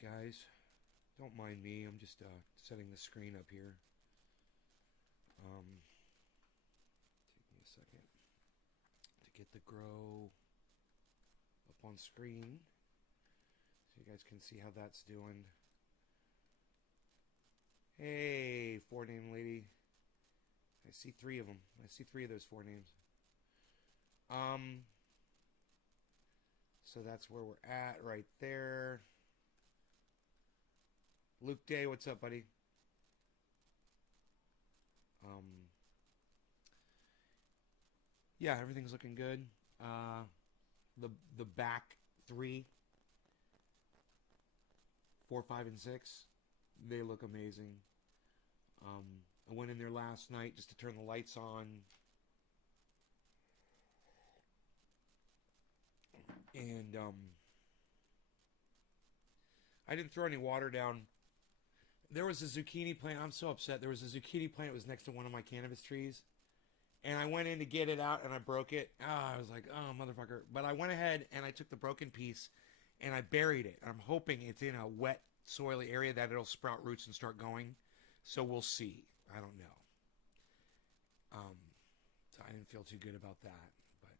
Hey guys, don't mind me. I'm just setting the screen up here. Take me a second to get the grow up on screen so you guys can see how that's doing. Hey, 4-name lady. I see 3 of them. I see 3 of those 4 names. So that's where we're at right there. Luke Day, what's up, buddy? Yeah, everything's looking good. The back 3, 4, 5, and 6, they look amazing. I went in there last night just to turn the lights on. And I didn't throw any water down. There was a zucchini plant. I'm so upset. There was a zucchini plant that was next to one of my cannabis trees. And I went in to get it out and I broke it. I was like, oh, motherfucker. But I went ahead and I took the broken piece and I buried it. I'm hoping it's in a wet, soily area that it'll sprout roots and start going. So we'll see. I don't know. So I didn't feel too good about that. But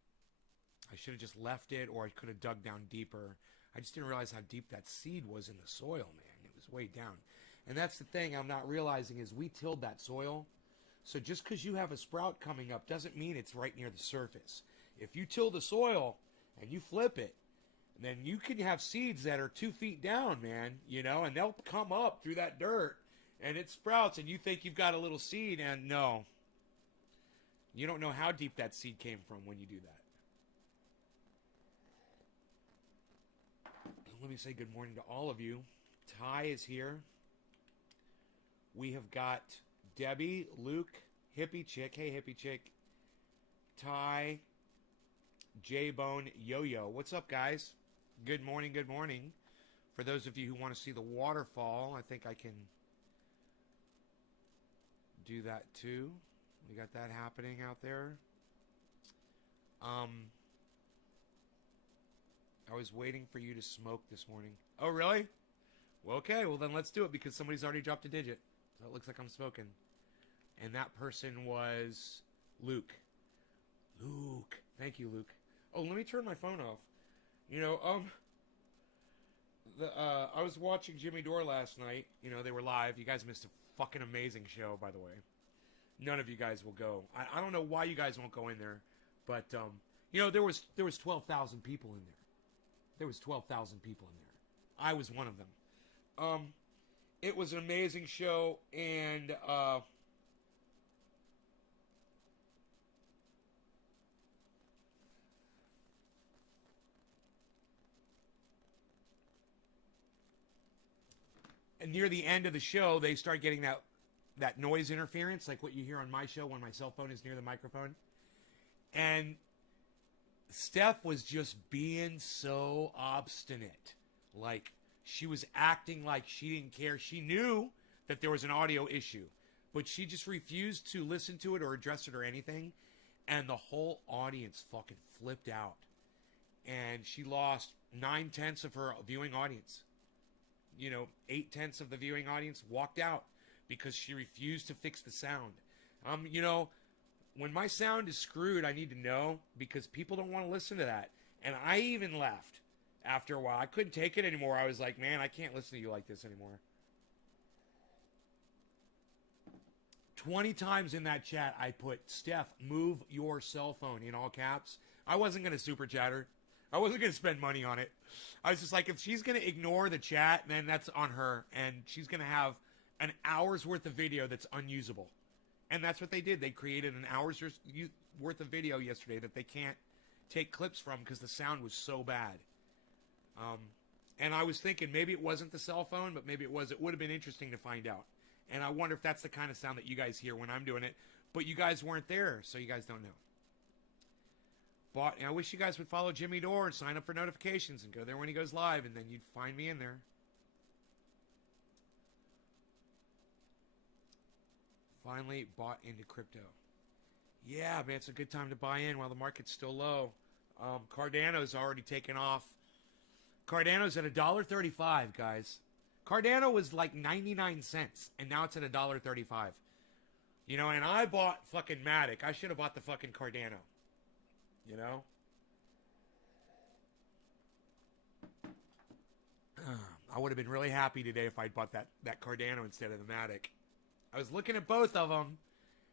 I should have just left it, or I could have dug down deeper. I just didn't realize how deep that seed was in the soil, man. It was way down. And that's the thing I'm not realizing is we tilled that soil. So just because you have a sprout coming up doesn't mean it's right near the surface. If you till the soil and you flip it, then you can have seeds that are 2 feet down, man, and they'll come up through that dirt and it sprouts and you think you've got a little seed, and no. You don't know how deep that seed came from when you do that. Let me say good morning to all of you. Ty is here. We have got Debbie, Luke, Hippie Chick. Hey, Hippie Chick. Ty, J-Bone, Yo-Yo. What's up, guys? Good morning, good morning. For those of you who want to see the waterfall, I think I can do that too. We got that happening out there. I was waiting for you to smoke this morning. Oh, really? Well, okay. Well, then let's do it because somebody's already dropped a digit. So it looks like I'm smoking. And that person was Luke. Luke. Thank you, Luke. Oh, let me turn my phone off. I was watching Jimmy Dore last night. They were live. You guys missed a fucking amazing show, by the way. None of you guys will go. I don't know why you guys won't go in there. But, there was 12,000 people in there. There was 12,000 people in there. I was one of them. It was an amazing show, and near the end of the show, they start getting that noise interference, like what you hear on my show when my cell phone is near the microphone. And Steph was just being so obstinate. Like, she was acting like she didn't care. She knew that there was an audio issue, but she just refused to listen to it or address it or anything. And the whole audience fucking flipped out. And she lost 9/10 of her viewing audience. 8/10 of the viewing audience walked out because she refused to fix the sound. When my sound is screwed, I need to know because people don't want to listen to that. And I even left after a while. I couldn't take it anymore. I was like, man, I can't listen to you like this anymore. 20 times in that chat, I put, Steph, move your cell phone in all caps. I wasn't going to super chat her. I wasn't going to spend money on it. I was just like, if she's going to ignore the chat, then that's on her. And she's going to have an hour's worth of video that's unusable. And that's what they did. They created an hour's worth of video yesterday that they can't take clips from because the sound was so bad. And I was thinking maybe it wasn't the cell phone, but maybe it was. It would have been interesting to find out. And I wonder if that's the kind of sound that you guys hear when I'm doing it. But you guys weren't there, so you guys don't know. But I wish you guys would follow Jimmy Dore and sign up for notifications and go there when he goes live, and then you'd find me in there. Finally bought into crypto. Yeah, man, it's a good time to buy in while the market's still low. Cardano's already taken off. Cardano's at $1.35, guys. Cardano was like 99 cents, and now it's at $1.35. You know, and I bought fucking Matic. I should have bought the fucking Cardano. You know? I would have been really happy today if I'd bought that Cardano instead of the Matic. I was looking at both of them,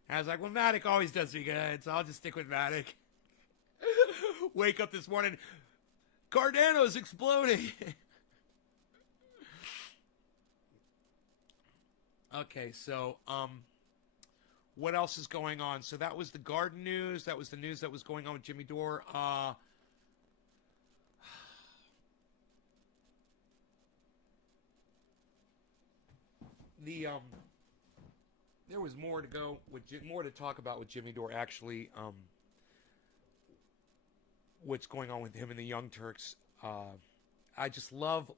and I was like, well, Matic always does me good, so I'll just stick with Matic. Wake up this morning, Cardano's exploding. Okay, so, what else is going on? So that was the garden news. That was the news that was going on with Jimmy Dore. There was more to go with more to talk about with Jimmy Dore. Actually, what's going on with him and the Young Turks? I just love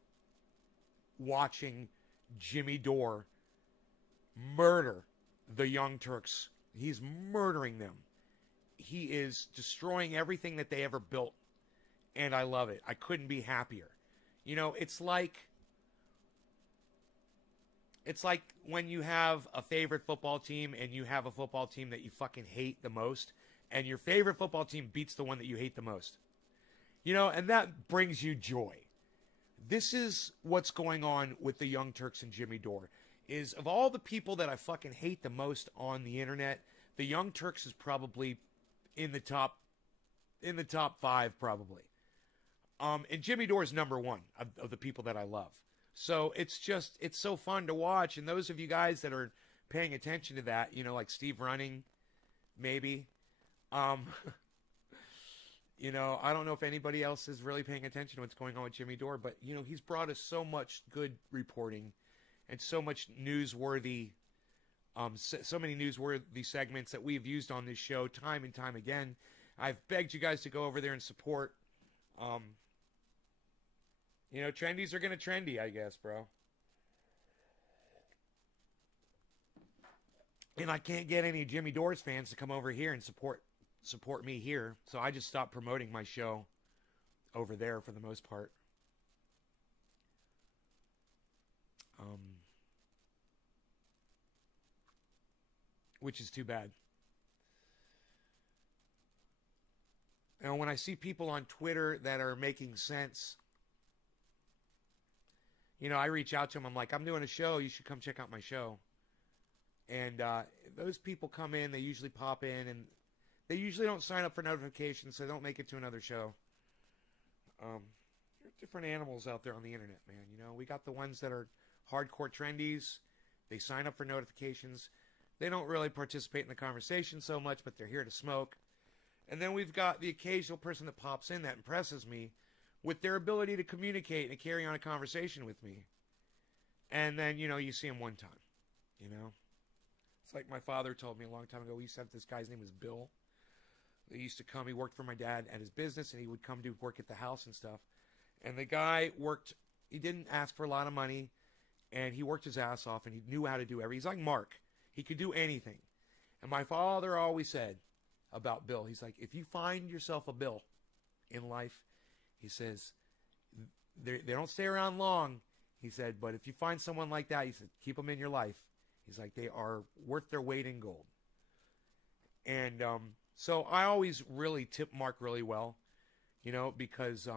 watching Jimmy Dore murder the Young Turks. He's murdering them. He is destroying everything that they ever built, and I love it. I couldn't be happier. You know, it's like when you have a favorite football team and you have a football team that you fucking hate the most, and your favorite football team beats the one that you hate the most. You know, and that brings you joy. This is what's going on with the Young Turks and Jimmy Dore. Is of all the people that I fucking hate the most on the internet, the Young Turks is probably in the top 5 probably. And Jimmy Dore is number 1 of the people that I love. So it's so fun to watch. And those of you guys that are paying attention to that, you know, like Steve Running, maybe, you know, I don't know if anybody else is really paying attention to what's going on with Jimmy Dore, but you know, he's brought us so much good reporting. And so much newsworthy, so many newsworthy segments that we've used on this show time and time again. I've begged you guys to go over there and support. You know, trendies are going to trendy, I guess, bro. And I can't get any Jimmy Dore's fans to come over here and support me here. So I just stopped promoting my show over there for the most part. Which is too bad. And when I see people on Twitter that are making sense, you know, I reach out to them. I'm like, I'm doing a show. You should come check out my show. And those people come in. They usually pop in, and they usually don't sign up for notifications, so they don't make it to another show. There are different animals out there on the internet, man. You know, we got the ones that are hardcore trendies. They sign up for notifications. They don't really participate in the conversation so much, but they're here to smoke. And then we've got the occasional person that pops in that impresses me with their ability to communicate and carry on a conversation with me. And then, you know, you see him one time, you know. It's like my father told me a long time ago. We used to have this guy's name was Bill. He used to come. He worked for my dad at his business, and he would come do work at the house and stuff. And the guy worked. He didn't ask for a lot of money, and he worked his ass off, and he knew how to do everything. He's like Mark. He could do anything. And my father always said about Bill, he's like, if you find yourself a Bill in life, he says, they don't stay around long. He said, but if you find someone like that, he said, keep them in your life. He's like, they are worth their weight in gold. And so I always really tip Mark really well, you know, because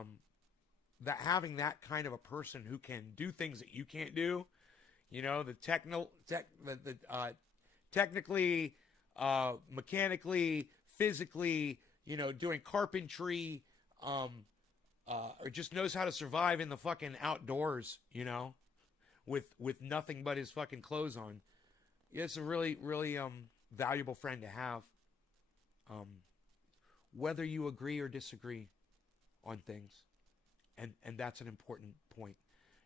that having that kind of a person who can do things that you can't do, you know, technically, mechanically, physically, you know, doing carpentry, or just knows how to survive in the fucking outdoors, you know, with nothing but his fucking clothes on. It's a really, really valuable friend to have. Whether you agree or disagree on things, and that's an important point.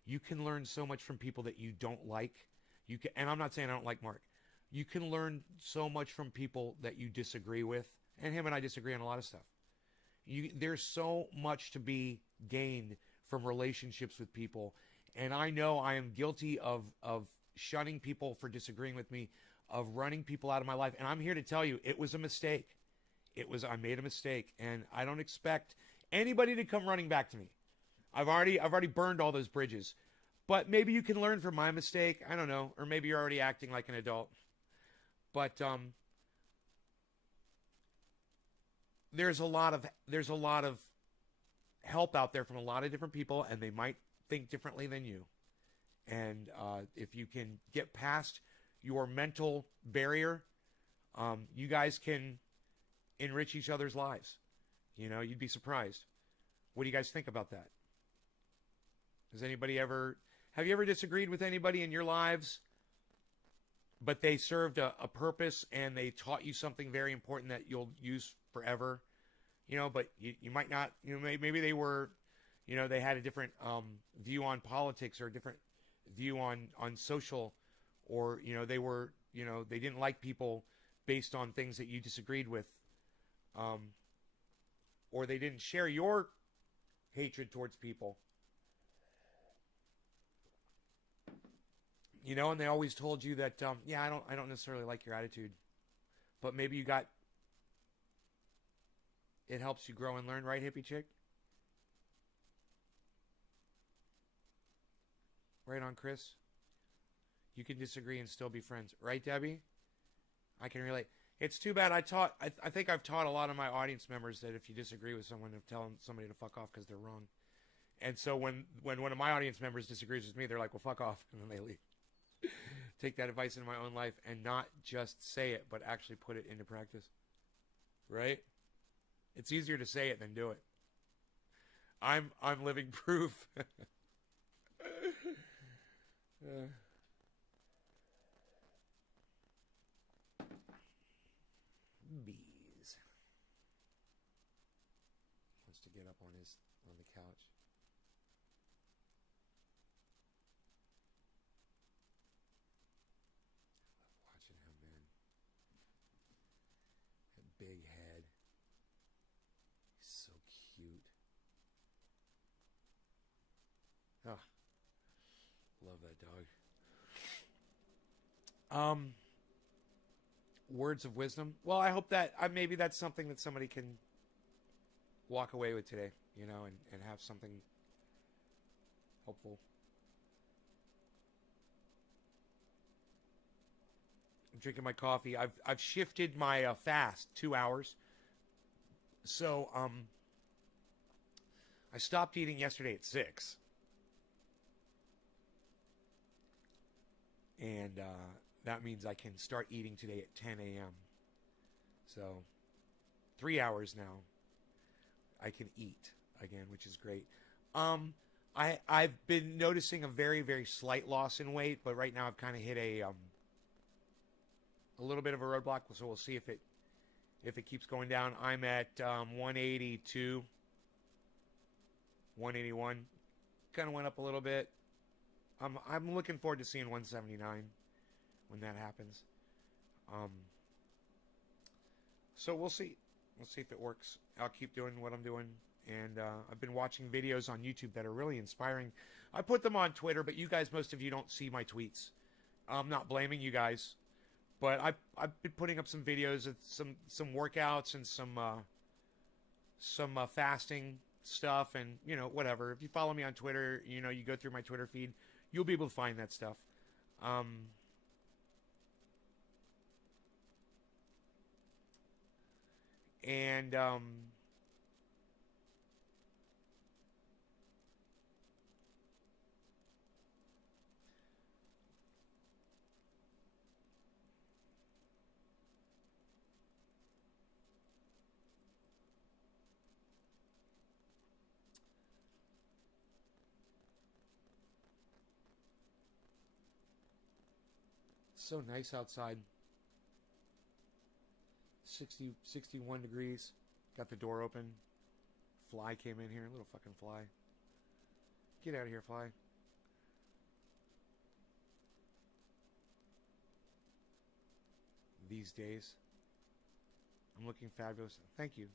You can learn so much from people that you don't like. You can, and I'm not saying I don't like Mark. You can learn so much from people that you disagree with, and him and I disagree on a lot of stuff. There's so much to be gained from relationships with people, and I know I am guilty of shunning people for disagreeing with me, of running people out of my life, and I'm here to tell you it was a mistake. I made a mistake, and I don't expect anybody to come running back to me. I've already burned all those bridges. But maybe you can learn from my mistake. I don't know. Or maybe you're already acting like an adult. But there's a lot of help out there from a lot of different people, and they might think differently than you. And if you can get past your mental barrier, you guys can enrich each other's lives. You know, you'd be surprised. What do you guys think about that? Have you ever disagreed with anybody in your lives, but they served a purpose and they taught you something very important that you'll use forever? You know, but you might not, you know, maybe they were, you know, they had a different view on politics or a different view on social, or, you know, they were, you know, they didn't like people based on things that you disagreed with, or they didn't share your hatred towards people. You know, and they always told you that, yeah, I don't necessarily like your attitude, but maybe it helps you grow and learn, right, hippie chick? Right on, Chris. You can disagree and still be friends, right, Debbie? I can relate. It's too bad I think I've taught a lot of my audience members that if you disagree with someone, to tell somebody to fuck off because they're wrong. And so when one of my audience members disagrees with me, they're like, well, fuck off, and then they leave. Take that advice into my own life and not just say it, but actually put it into practice. Right? It's easier to say it than do it. I'm living proof. Bees. Wants to get up on the couch. Watching him, man. That big head. He's so cute. Oh, love that dog. Words of wisdom. Well, I hope that maybe that's something that somebody can walk away with today, you know, and have something helpful. I'm drinking my coffee. I've shifted my fast 2 hours. So I stopped eating yesterday at 6. And that means I can start eating today at 10 a.m. So 3 hours now I can eat again, which is great. I've been noticing a very, very slight loss in weight, but right now I've kind of hit a little bit of a roadblock, so we'll see if it keeps going down. I'm at 182, 181. Kind of went up a little bit. I'm looking forward to seeing 179 when that happens. So we'll see. We'll see if it works. I'll keep doing what I'm doing. And I've been watching videos on YouTube that are really inspiring. I put them on Twitter, but you guys, most of you don't see my tweets. I'm not blaming you guys. But I've been putting up some videos of some workouts and some fasting stuff, and, you know, whatever. If you follow me on Twitter, you know, you go through my Twitter feed, you'll be able to find that stuff. And it's so nice outside. 61 degrees. Got the door open. Fly came in here. Little fucking fly. Get out of here, fly. These days. I'm looking fabulous. Thank you.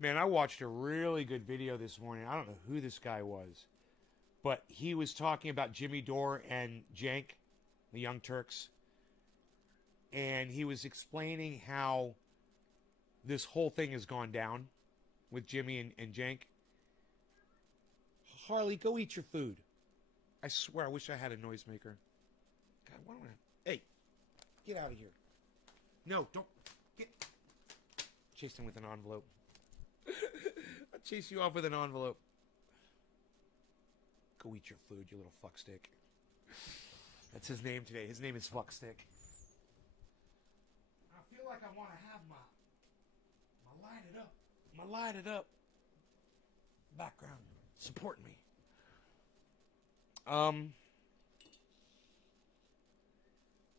Man, I watched a really good video this morning. I don't know who this guy was, but he was talking about Jimmy Dore and Jank, the Young Turks, and he was explaining how this whole thing has gone down with Jimmy and Jank. Harley, go eat your food. I swear, I wish I had a noisemaker. God, why don't I? Hey, get out of here. No, don't. Get. Chase him with an envelope. I'll chase you off with an envelope. Go eat your food, you little fuckstick. That's his name today. His name is Fuckstick. I feel like I want to have my light it up background support me.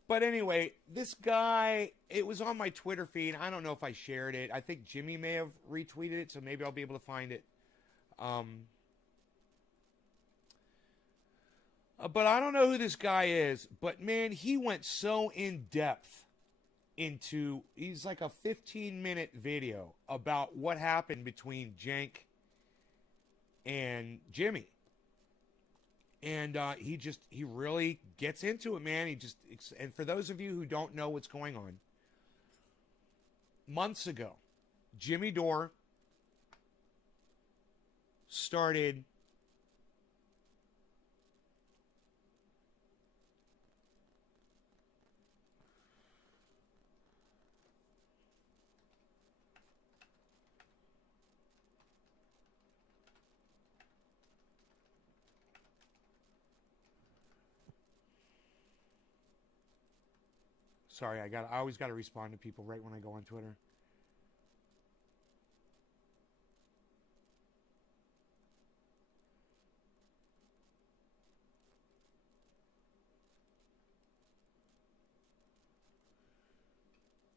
But anyway, this guy, it was on my Twitter feed. I don't know if I shared it. I think Jimmy may have retweeted it, so maybe I'll be able to find it. But I don't know who this guy is. But man, he went so in depth into, he's like a 15-minute video about what happened between Jank and Jimmy. And he really gets into it, man. And for those of you who don't know what's going on, months ago, Jimmy Dore started Sorry, I always got to respond to people right when I go on Twitter.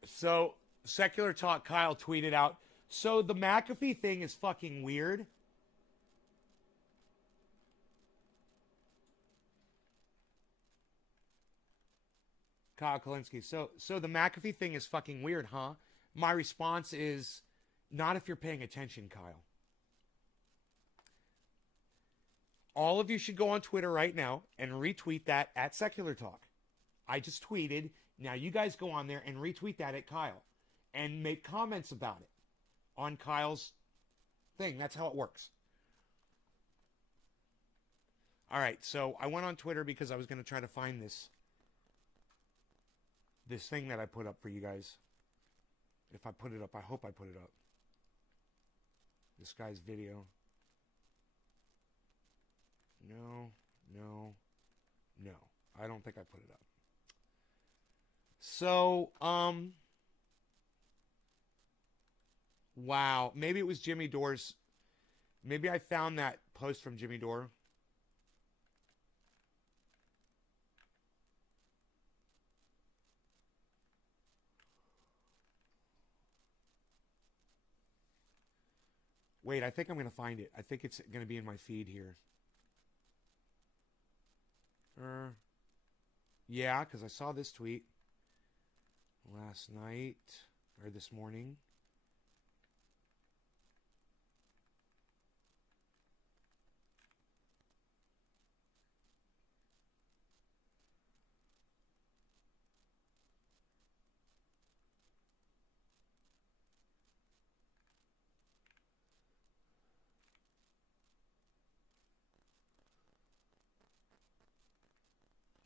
So, Secular Talk Kyle tweeted out, so the McAfee thing is fucking weird. Kyle Kalinske. So the McAfee thing is fucking weird, huh? My response is, not if you're paying attention, Kyle. All of you should go on Twitter right now and retweet that at Secular Talk. I just tweeted. Now you guys go on there and retweet that at Kyle. And make comments about it on Kyle's thing. That's how it works. All right, so I went on Twitter because I was going to try to find this thing that I put up for you guys. If I put it up, I hope I put it up. This guy's video. No. I don't think I put it up. So, wow. Maybe it was Jimmy Dore's. Maybe I found that post from Jimmy Dore. Wait, I think I'm going to find it. I think it's going to be in my feed here. Yeah, because I saw this tweet last night or this morning.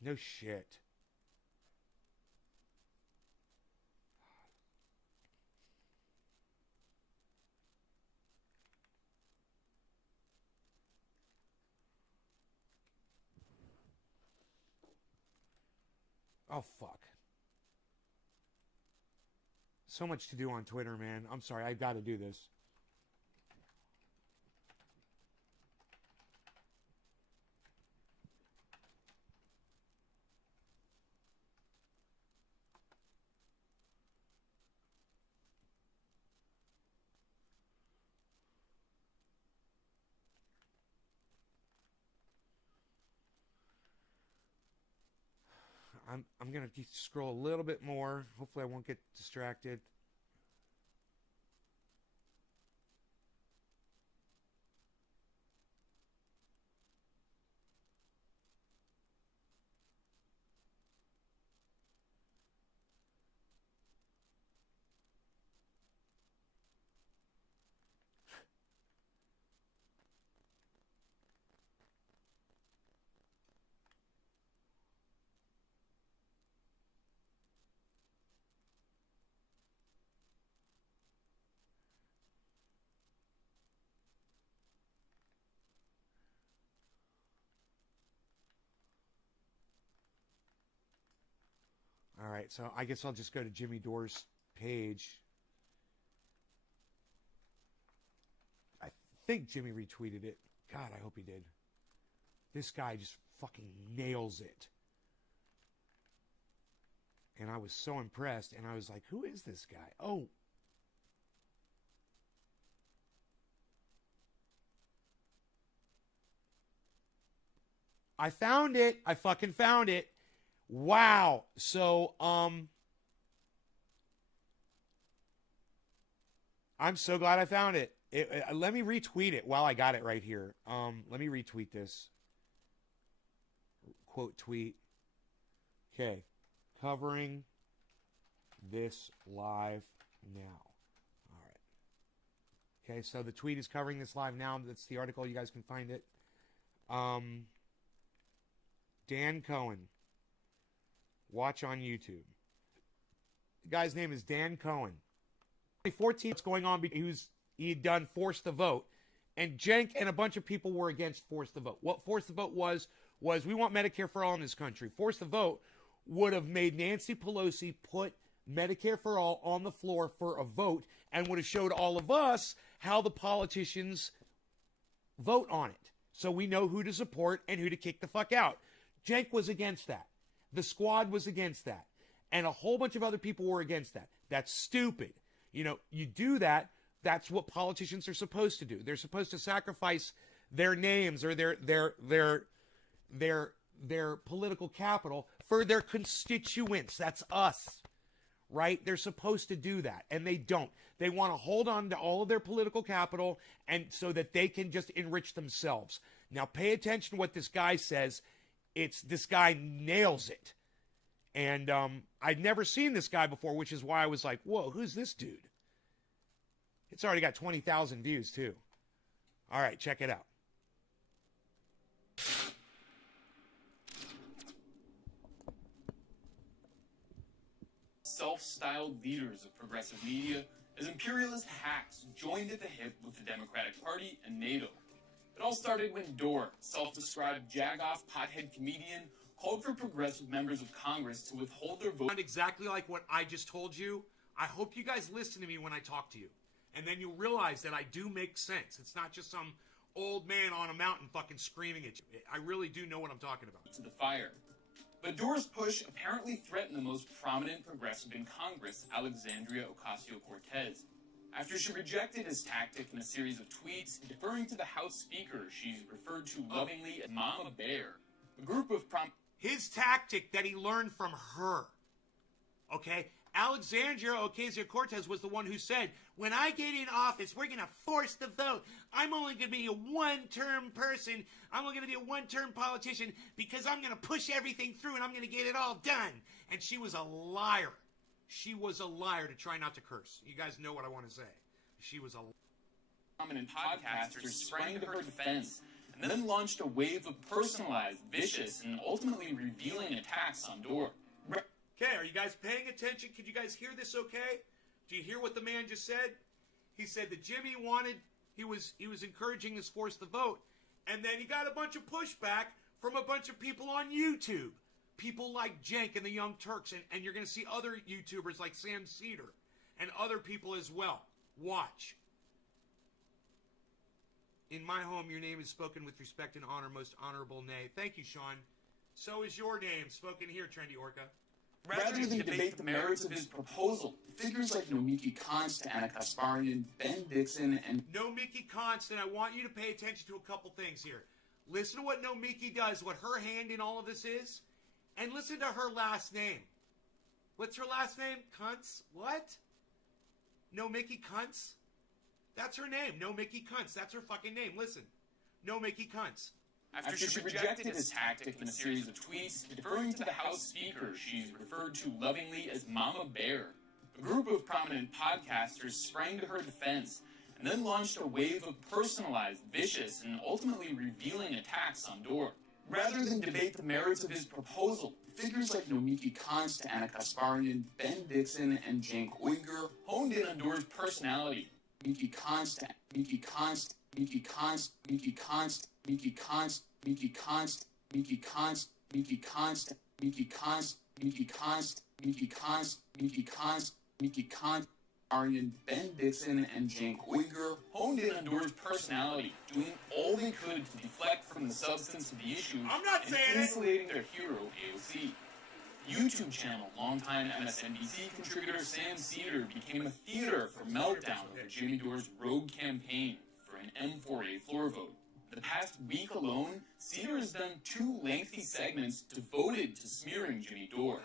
No shit. Oh, fuck. So much to do on Twitter, man. I'm sorry. I've got to do this. I'm going to scroll a little bit more. Hopefully I won't get distracted. right, so I guess I'll just go to Jimmy Dore's page. I think Jimmy retweeted it. God, I hope he did. This guy just fucking nails it. And I was so impressed, and I was like, who is this guy? Oh. I found it. I fucking found it. Wow. So, I'm so glad I found it. Let me retweet it while I got it right here. Let me retweet this. Quote tweet. Okay. Covering this live now. All right. Okay, so the tweet is covering this live now. That's the article. You guys can find it. Dan Cohen. Watch on YouTube. The guy's name is Dan Cohen. 2014, what's going on? He had done Force the Vote, and Cenk and a bunch of people were against Force the Vote. What Force the Vote was we want Medicare for all in this country. Force the Vote would have made Nancy Pelosi put Medicare for all on the floor for a vote and would have showed all of us how the politicians vote on it. So we know who to support and who to kick the fuck out. Cenk was against that. The squad was against that. And a whole bunch of other people were against that. That's stupid. You know, you do that, that's what politicians are supposed to do. They're supposed to sacrifice their names or their political capital for their constituents. That's us, right? They're supposed to do that, and they don't. They want to hold on to all of their political capital and so that they can just enrich themselves. Now, pay attention to what this guy says. This guy nails it. And I'd never seen this guy before, which is why I was like, whoa, who's this dude? It's already got 20,000 views, too. All right, check it out. Self-styled leaders of progressive media as imperialist hacks joined at the hip with the Democratic Party and NATO. It all started when Dore, self-described jagoff pothead comedian, called for progressive members of Congress to withhold their vote. Exactly like what I just told you. I hope you guys listen to me when I talk to you. And then you'll realize that I do make sense. It's not just some old man on a mountain fucking screaming at you. I really do know what I'm talking about. To the fire. But Dore's push apparently threatened the most prominent progressive in Congress, Alexandria Ocasio-Cortez. After she rejected his tactic in a series of tweets, deferring to the House Speaker, she's referred to lovingly as Mama Bear. A group of his tactic that he learned from her. Okay? Alexandria Ocasio-Cortez was the one who said, when I get in office, we're going to force the vote. I'm only going to be a one-term person. I'm only going to be a one-term politician because I'm going to push everything through and I'm going to get it all done. And she was a liar. She was a liar, to try not to curse. You guys know what I want to say. She was a prominent podcasters sprang to her defense and then launched a wave of personalized, vicious, and ultimately revealing attacks on Dore. Okay, are you guys paying attention? Could you guys hear this okay? Do you hear what the man just said? He said that Jimmy he was encouraging this force the vote, and then he got a bunch of pushback from a bunch of people on YouTube. People like Cenk and the Young Turks, and you're going to see other YouTubers like Sam Cedar and other people as well. Watch. In my home, your name is spoken with respect and honor, most honorable nay. Thank you, Sean. So is your name spoken here, Trendy Orca. Rather than debate the merits of his proposal, figures like Nomiki Konst, Anna Kasparian, Ben Dixon, and Nomiki Konst, and I want you to pay attention to a couple things here. Listen to what Nomiki does, what her hand in all of this is, and listen to her last name. What's her last name? Kuntz? What? Nomiki Kuntz? That's her name. Nomiki Kuntz. That's her fucking name. Listen. Nomiki Kuntz. After she rejected his tactic in a series of tweets, deferring to the House Speaker, she's referred to lovingly as Mama Bear. A group of prominent podcasters sprang to her defense and then launched a wave of personalized, vicious, and ultimately revealing attacks on Dore. Rather than debate the merits of his proposal, figures like Nomiki Konst, Anna Kasparian, Ben Dixon, and Cenk Uygur honed in on Dore's personality. Nomiki Konst, Nomiki Konst, Nomiki Konst, Nomiki Konst, Nomiki Konst, Nomiki Konst, Nomiki Konst, Nomiki Konst, Mickey Const, Mickey Const, Mickey Const, Mickey Const, Mickey Const, Aryan, Ben Dixon, and Cenk Uygur honed in on Door's personality, doing all they could to deflect from the substance of the issue and insulating their hero, AOC. YouTube channel longtime MSNBC contributor Sam Cedar became a theater for meltdown over Jimmy Dore's rogue campaign for an M4A floor vote. The past week alone, Cedar has done 2 lengthy segments devoted to smearing Jimmy Dore.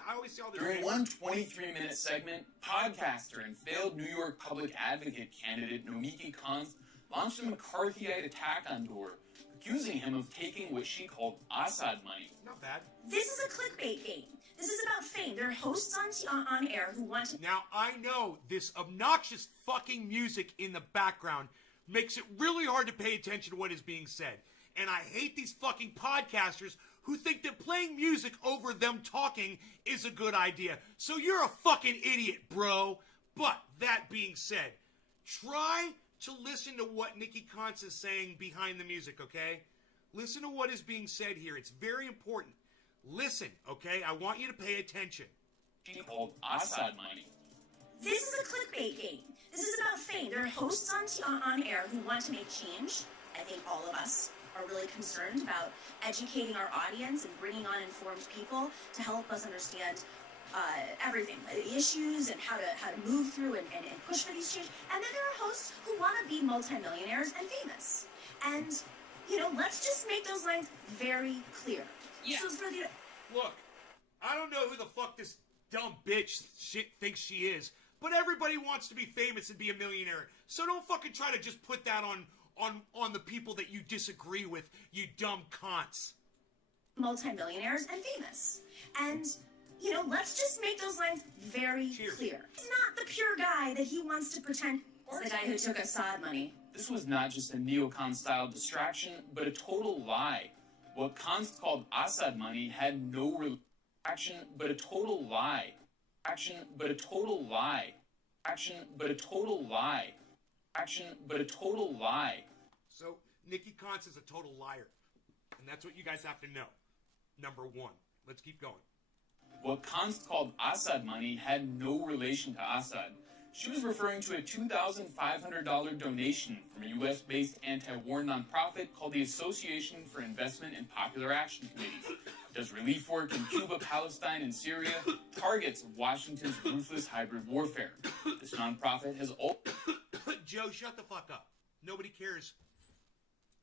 During one 23-minute segment, podcaster and failed New York public advocate candidate Nomiki Konst launched a McCarthyite attack on Dore, accusing him of taking what she called Assad money. Not bad. This is a clickbait game. This is about fame. There are hosts on air who want to... Now, I know this obnoxious fucking music in the background makes it really hard to pay attention to what is being said. And I hate these fucking podcasters who think that playing music over them talking is a good idea. So you're a fucking idiot, bro. But that being said, try to listen to what Nikki Konst is saying behind the music, okay? Listen to what is being said here. It's very important. Listen, okay? I want you to pay attention. She called Assad money. This is a clickbait game. This is about fame. There are hosts on air who want to make change. I think all of us are really concerned about educating our audience and bringing on informed people to help us understand everything, the issues and how to move through and push for these changes. And then there are hosts who want to be multimillionaires and famous. And, let's just make those lines very clear. Yeah. So for the... Look, I don't know who the fuck this dumb bitch shit thinks she is, but everybody wants to be famous and be a millionaire. So don't fucking try to just put that on the people that you disagree with, you dumb cunts. Multimillionaires and famous. And, let's just make those lines very clear. He's not the pure guy that he wants to pretend is the guy who took Assad money. This was not just a neocon-style distraction, but a total lie. What Konst called Assad money had no action, but a total lie. Action, but a total lie. Action, but a total lie. Action, but a total lie. So, Nikki Konst is a total liar. And that's what you guys have to know. Number 1. Let's keep going. What Konst called Assad money had no relation to Assad. She was referring to a $2,500 donation from a U.S.-based anti-war nonprofit called the Association for Investment in Popular Action Committees. Does relief work in Cuba, Palestine, and Syria, targets of Washington's ruthless hybrid warfare. This nonprofit has all... Joe, shut the fuck up. Nobody cares.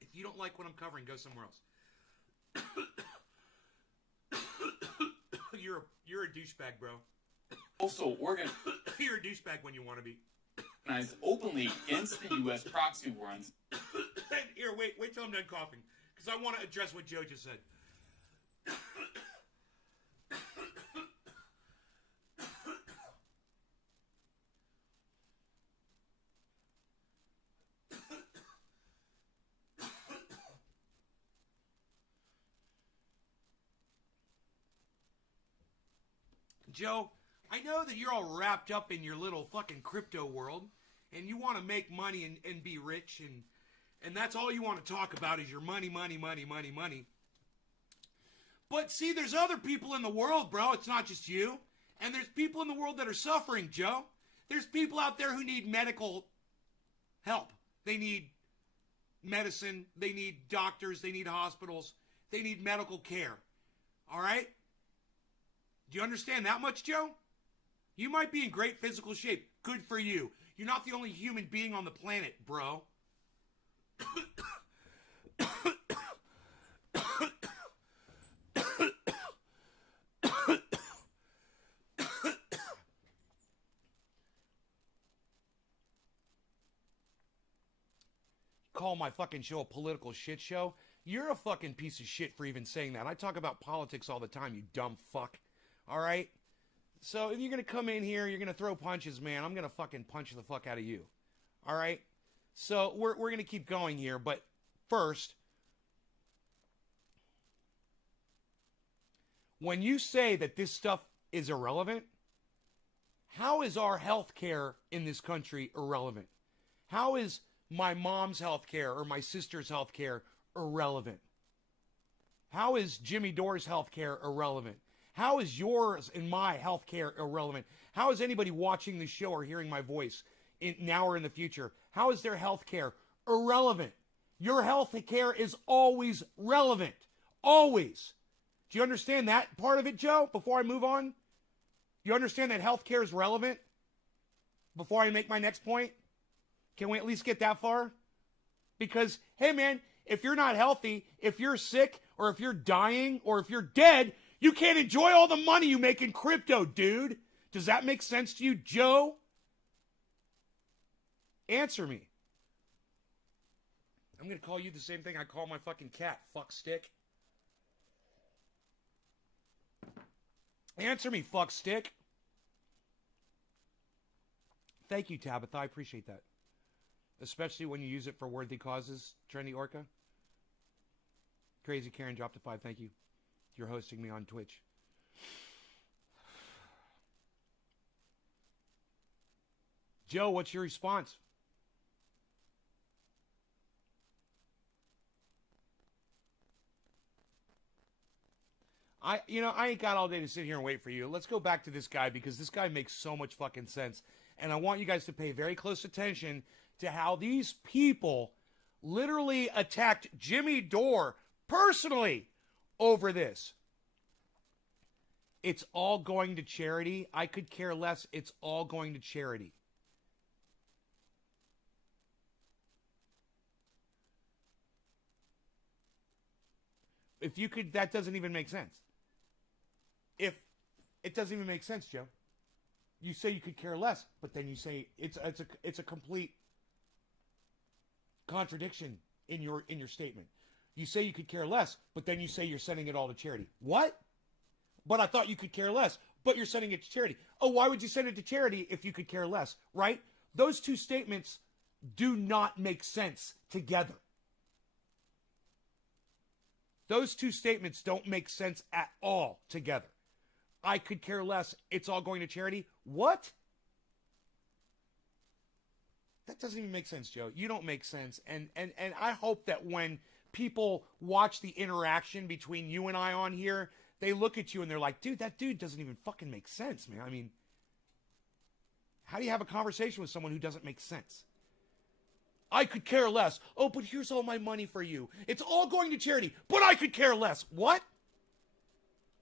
If you don't like what I'm covering, go somewhere else. You're a douchebag, bro. Also organized You're a douchebag when you want to be. Openly against the U.S. proxy war on... Here, wait till I'm done coughing, because I want to address what Joe just said. Joe, I know that you're all wrapped up in your little fucking crypto world, and you want to make money and be rich, and that's all you want to talk about is your money. But see, there's other people in the world, bro. It's not just you. And there's people in the world that are suffering, Joe. There's people out there who need medical help. They need medicine. They need doctors. They need hospitals. They need medical care. All right? Do you understand that much, Joe? You might be in great physical shape. Good for you. You're not the only human being on the planet, bro. Call my fucking show a political shit show? You're a fucking piece of shit for even saying that. I talk about politics all the time, you dumb fuck. All right? So if you're going to come in here, you're going to throw punches, man, I'm going to fucking punch the fuck out of you. All right? So we're going to keep going here, but first, when you say that this stuff is irrelevant, how is our health care in this country irrelevant? How is my mom's health care or my sister's health care irrelevant? How is Jimmy Dore's health care irrelevant? How is yours and my health care irrelevant? How is anybody watching this show or hearing my voice now or in the future? How is their health care irrelevant? Your health care is always relevant. Always. Do you understand that part of it, Joe, before I move on? You understand that health care is relevant? Before I make my next point? Can we at least get that far? Because, hey man, if you're not healthy, if you're sick, or if you're dying, or if you're dead, you can't enjoy all the money you make in crypto, dude. Does that make sense to you, Joe? Answer me. I'm going to call you the same thing I call my fucking cat, fuck stick. Answer me, fuck stick. Thank you, Tabitha. I appreciate that. Especially when you use it for worthy causes, Trendy Orca. Crazy Karen dropped a 5. Thank you. You're hosting me on Twitch. Joe, what's your response? I ain't got all day to sit here and wait for you. Let's go back to this guy because this guy makes so much fucking sense. And I want you guys to pay very close attention to how these people literally attacked Jimmy Dore personally over this. It's all going to charity. I could care less. It's all going to charity. If you could, that doesn't even make sense. If it doesn't even make sense, Joe. You say you could care less, but then you say it's a complete contradiction in your statement. You say you could care less, but then you say you're sending it all to charity. What? But I thought you could care less, but you're sending it to charity. Oh, why would you send it to charity if you could care less, right? Those two statements do not make sense together. Those two statements don't make sense at all together. I could care less. It's all going to charity. What? That doesn't even make sense, Joe. You don't make sense. And I hope that when people watch the interaction between you and I on here, they look at you and they're like, dude, that dude doesn't even fucking make sense, man. I mean, how do you have a conversation with someone who doesn't make sense? I could care less. Oh, but here's all my money for you. It's all going to charity, but I could care less. What?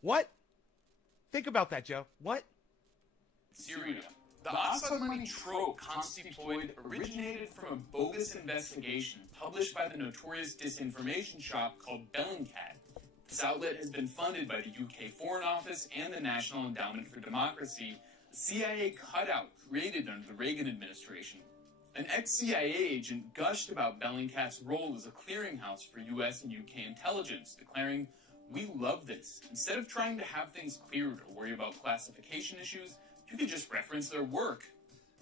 What? Think about that, Joe. What? Syria. The Assad money trope constantly originated from a bogus investigation published by the notorious disinformation shop called Bellingcat. This outlet has been funded by the UK Foreign Office and the National Endowment for Democracy, a CIA cutout created under the Reagan administration. An ex-CIA agent gushed about Bellingcat's role as a clearinghouse for US and UK intelligence, declaring, "We love this. Instead of trying to have things cleared or worry about classification issues, you could just reference their work."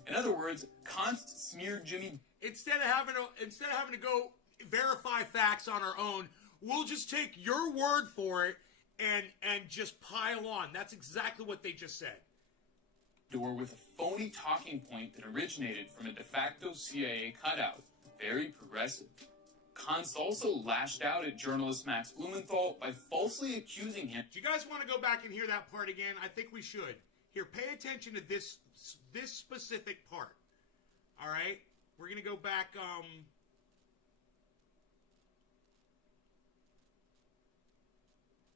In other words, Const smeared Jimmy. Instead of having to go verify facts on our own, we'll just take your word for it and just pile on. That's exactly what they just said. Dore with a phony talking point that originated from a de facto CIA cutout. Very progressive. Const also lashed out at journalist Max Blumenthal by falsely accusing him. Do you guys want to go back and hear that part again? I think we should. Here, pay attention to this specific part. All right? We're going to go back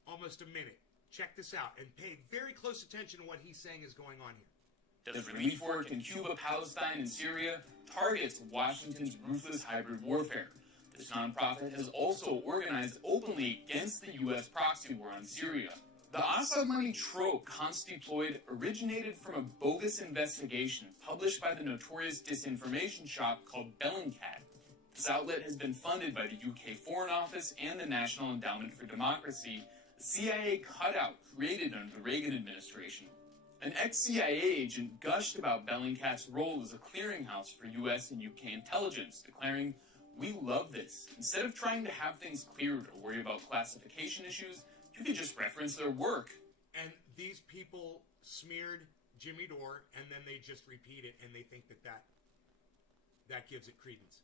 almost a minute. Check this out and pay very close attention to what he's saying is going on here. Does relief work in Cuba, Palestine, and Syria targets Washington's ruthless hybrid warfare. This nonprofit has also organized openly against the U.S. proxy war on Syria. The Assad money trope constantly originated from a bogus investigation published by the notorious disinformation shop called Bellingcat. This outlet has been funded by the UK Foreign Office and the National Endowment for Democracy, a CIA cutout created under the Reagan administration. An ex-CIA agent gushed about Bellingcat's role as a clearinghouse for US and UK intelligence, declaring, "We love this. Instead of trying to have things cleared or worry about classification issues, you could just reference their work." And these people smeared Jimmy Dore, and then they just repeat it, and they think that gives it credence.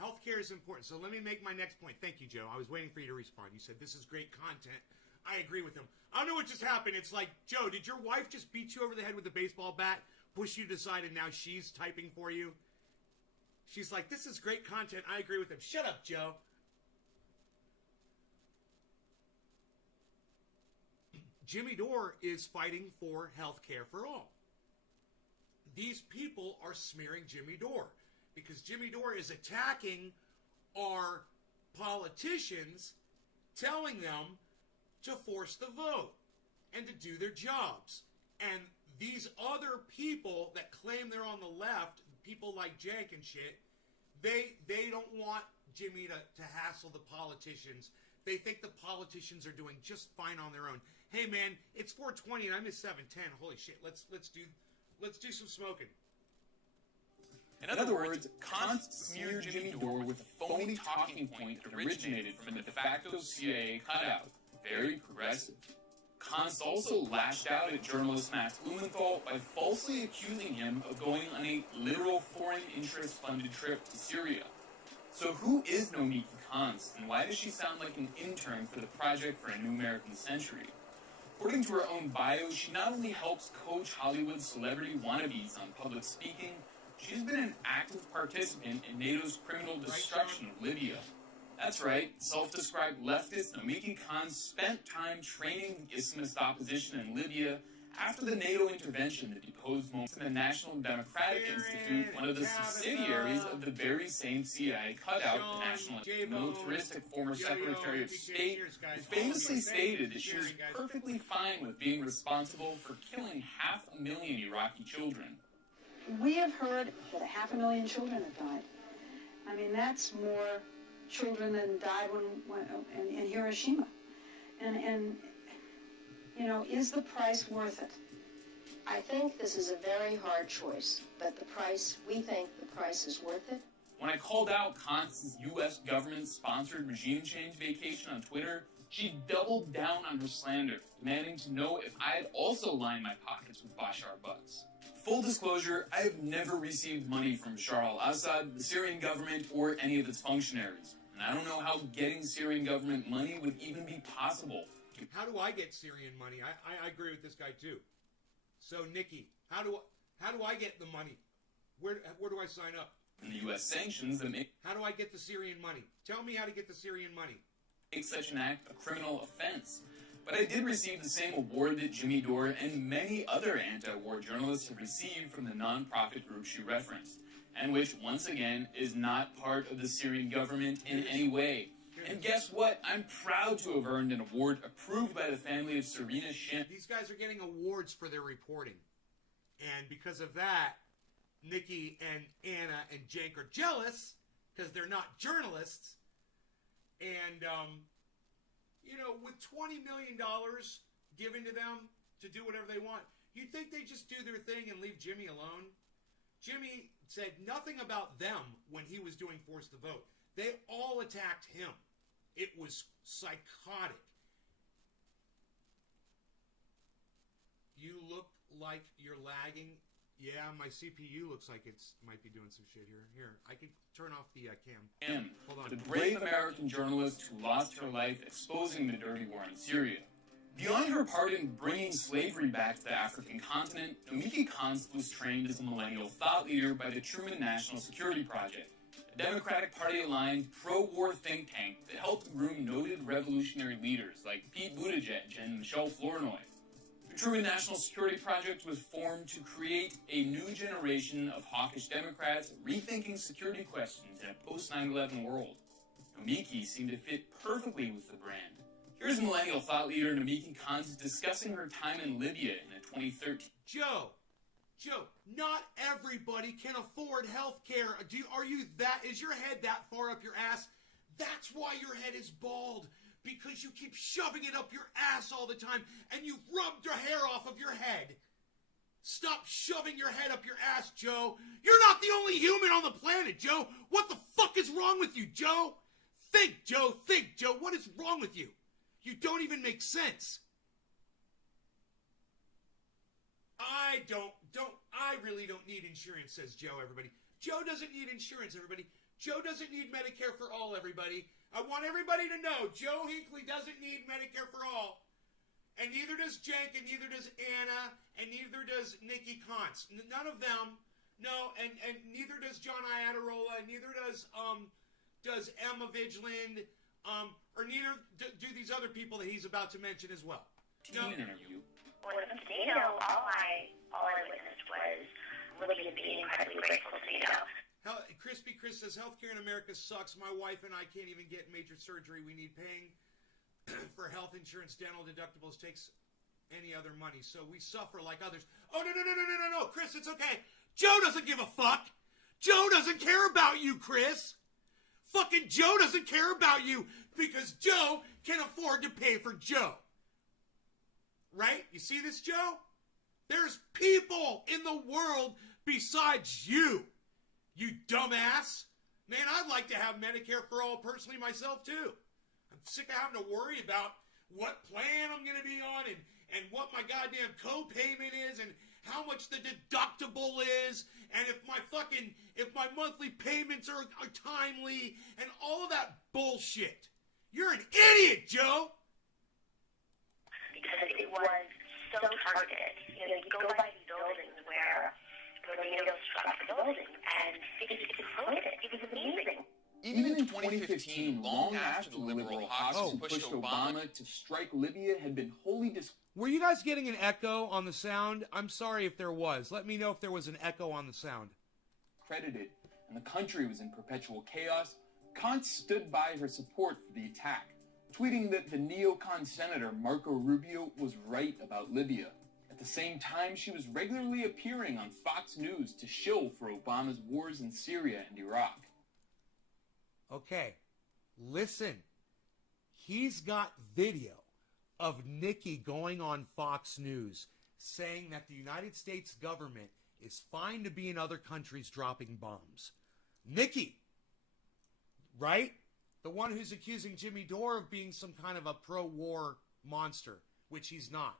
Healthcare is important. So let me make my next point. Thank you, Joe. I was waiting for you to respond. You said this is great content. I agree with him. I don't know what just happened. It's like, Joe, did your wife just beat you over the head with a baseball bat, push you to the side, and now she's typing for you? She's like, this is great content. I agree with him. Shut up, Joe. Jimmy Dore is fighting for health care for all. These people are smearing Jimmy Dore because Jimmy Dore is attacking our politicians, telling them to force the vote and to do their jobs. And these other people that claim they're on the left, people like Jank and shit, they don't want Jimmy to hassle the politicians. They think the politicians are doing just fine on their own. Hey man, it's 4:20 and I'm at 7:10. Holy shit, let's do some smoking. In other words, Kant smeared Jimmy Dore with a phony talking point that originated from the de facto CIA cutout. Very progressive. Kant also lashed out at journalist Max Blumenthal by falsely accusing him of going on a literal foreign interest-funded trip to Syria. So who is Nomiki Konst, and why does she sound like an intern for the Project for a New American Century? According to her own bio, she not only helps coach Hollywood celebrity wannabes on public speaking, she's been an active participant in NATO's criminal destruction of Libya. That's right, self-described leftist Nomiki Konst spent time training the Islamist opposition in Libya after the NATO intervention that deposed Mohammed in the National Democratic Institute, one of the subsidiaries of the very same CIA cutout, the National Militaristic former Secretary of State, who famously stated that she was perfectly fine with being responsible for killing 500,000 Iraqi children. We have heard that 500,000 children have died. I mean, that's more children than died in Hiroshima. And you know, is the price worth it? I think this is a very hard choice, but we think the price is worth it. When I called out Konst's U.S. government-sponsored regime change vacation on Twitter, she doubled down on her slander, demanding to know if I had also lined my pockets with Bashar bucks. Full disclosure, I have never received money from Bashar al-Assad, the Syrian government, or any of its functionaries. And I don't know how getting Syrian government money would even be possible. How do I get Syrian money? I agree with this guy too. So Nikki, how do I get the money? Where do I sign up? And the U.S. sanctions that make How do I get the Syrian money? Tell me how to get the Syrian money. such an act a criminal offense. But I did receive the same award that Jimmy Dore and many other anti-war journalists have received from the non-profit group she referenced, and which, once again, is not part of the Syrian government in any way. And guess what? I'm proud to have earned an award approved by the family of Serena Shin. These guys are getting awards for their reporting. And because of that, Nikki and Anna and Jank are jealous because they're not journalists. And, you know, with $20 million given to them to do whatever they want, you'd think they just do their thing and leave Jimmy alone. Jimmy said nothing about them when he was doing Force the Vote. They all attacked him. It was psychotic. You look like you're lagging. Yeah, my CPU looks like it's might be doing some shit here. Here, I could turn off the cam. Hold on. The brave American journalist who lost her life exposing the dirty war in Syria. Beyond her part in bringing slavery back to the African continent, Nomiki Konst was trained as a millennial thought leader by the Truman National Security Project, a Democratic Party-aligned pro-war think tank that helped groom noted revolutionary leaders like Pete Buttigieg and Michelle Flournoy. The Truman National Security Project was formed to create a new generation of hawkish Democrats rethinking security questions in a post-9/11 world. Nomiki seemed to fit perfectly with the brand. Here's millennial thought leader Nomiki Konst discussing her time in Libya in a 2013. Joe, not everybody can afford health care. Is your head that far up your ass? That's why your head is bald. Because you keep shoving it up your ass all the time and you've rubbed your hair off of your head. Stop shoving your head up your ass, Joe. You're not the only human on the planet, Joe. What the fuck is wrong with you, Joe? Think, Joe. What is wrong with you? You don't even make sense. I really don't need insurance, says Joe, everybody. Joe doesn't need insurance, everybody. Joe doesn't need Medicare for all, everybody. I want everybody to know Joe Hinckley doesn't need Medicare for all. And neither does Cenk, and neither does Anna, and neither does Nikki Kontz. None of them. No, and neither does John Iadarola, neither does Emma Vigeland, or neither do these other people that he's about to mention as well. No. Interview. When it comes to NATO, all I witnessed was Libya being incredibly grateful to NATO. Crispy Chris says, healthcare in America sucks. My wife and I can't even get major surgery. We need paying for health insurance, dental deductibles takes any other money. So we suffer like others. Oh, no, Chris, it's okay. Joe doesn't give a fuck. Joe doesn't care about you, Chris. Fucking Joe doesn't care about you because Joe can afford to pay for Joe. Right? You see this, Joe? There's people in the world besides you. You dumbass. Man, I'd like to have Medicare for all personally myself, too. I'm sick of having to worry about what plan I'm going to be on and what my goddamn co-payment is and how much the deductible is and if my monthly payments are timely and all of that bullshit. You're an idiot, Joe. Because it was so targeted. You know, you go by these buildings where NATO struck the building and it exploded. It was amazing. Even in 2015, long after the liberal hawks who pushed Obama to strike Libya had been wholly Were you guys getting an echo on the sound? I'm sorry if there was. Let me know if there was an echo on the sound. discredited, and the country was in perpetual chaos, Kant stood by her support for the attack, tweeting that the neocon senator Marco Rubio was right about Libya. At the same time, she was regularly appearing on Fox News to shill for Obama's wars in Syria and Iraq. Okay, listen. He's got video of Nikki going on Fox News saying that the United States government is fine to be in other countries dropping bombs. Nikki, right? The one who's accusing Jimmy Dore of being some kind of a pro-war monster, which he's not.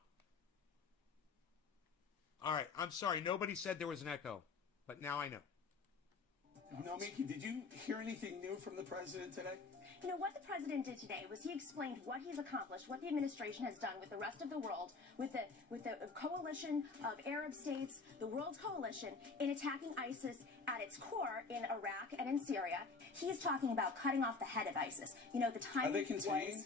All right, I'm sorry. Nobody said there was an echo, but now I know. No, Miki, did you hear anything new from the president today? You know, what the president did today was he explained what he's accomplished, what the administration has done with the rest of the world, with the coalition of Arab states, the world coalition, in attacking ISIS at its core in Iraq and in Syria. He's talking about cutting off the head of ISIS. You know, the time Are they contained?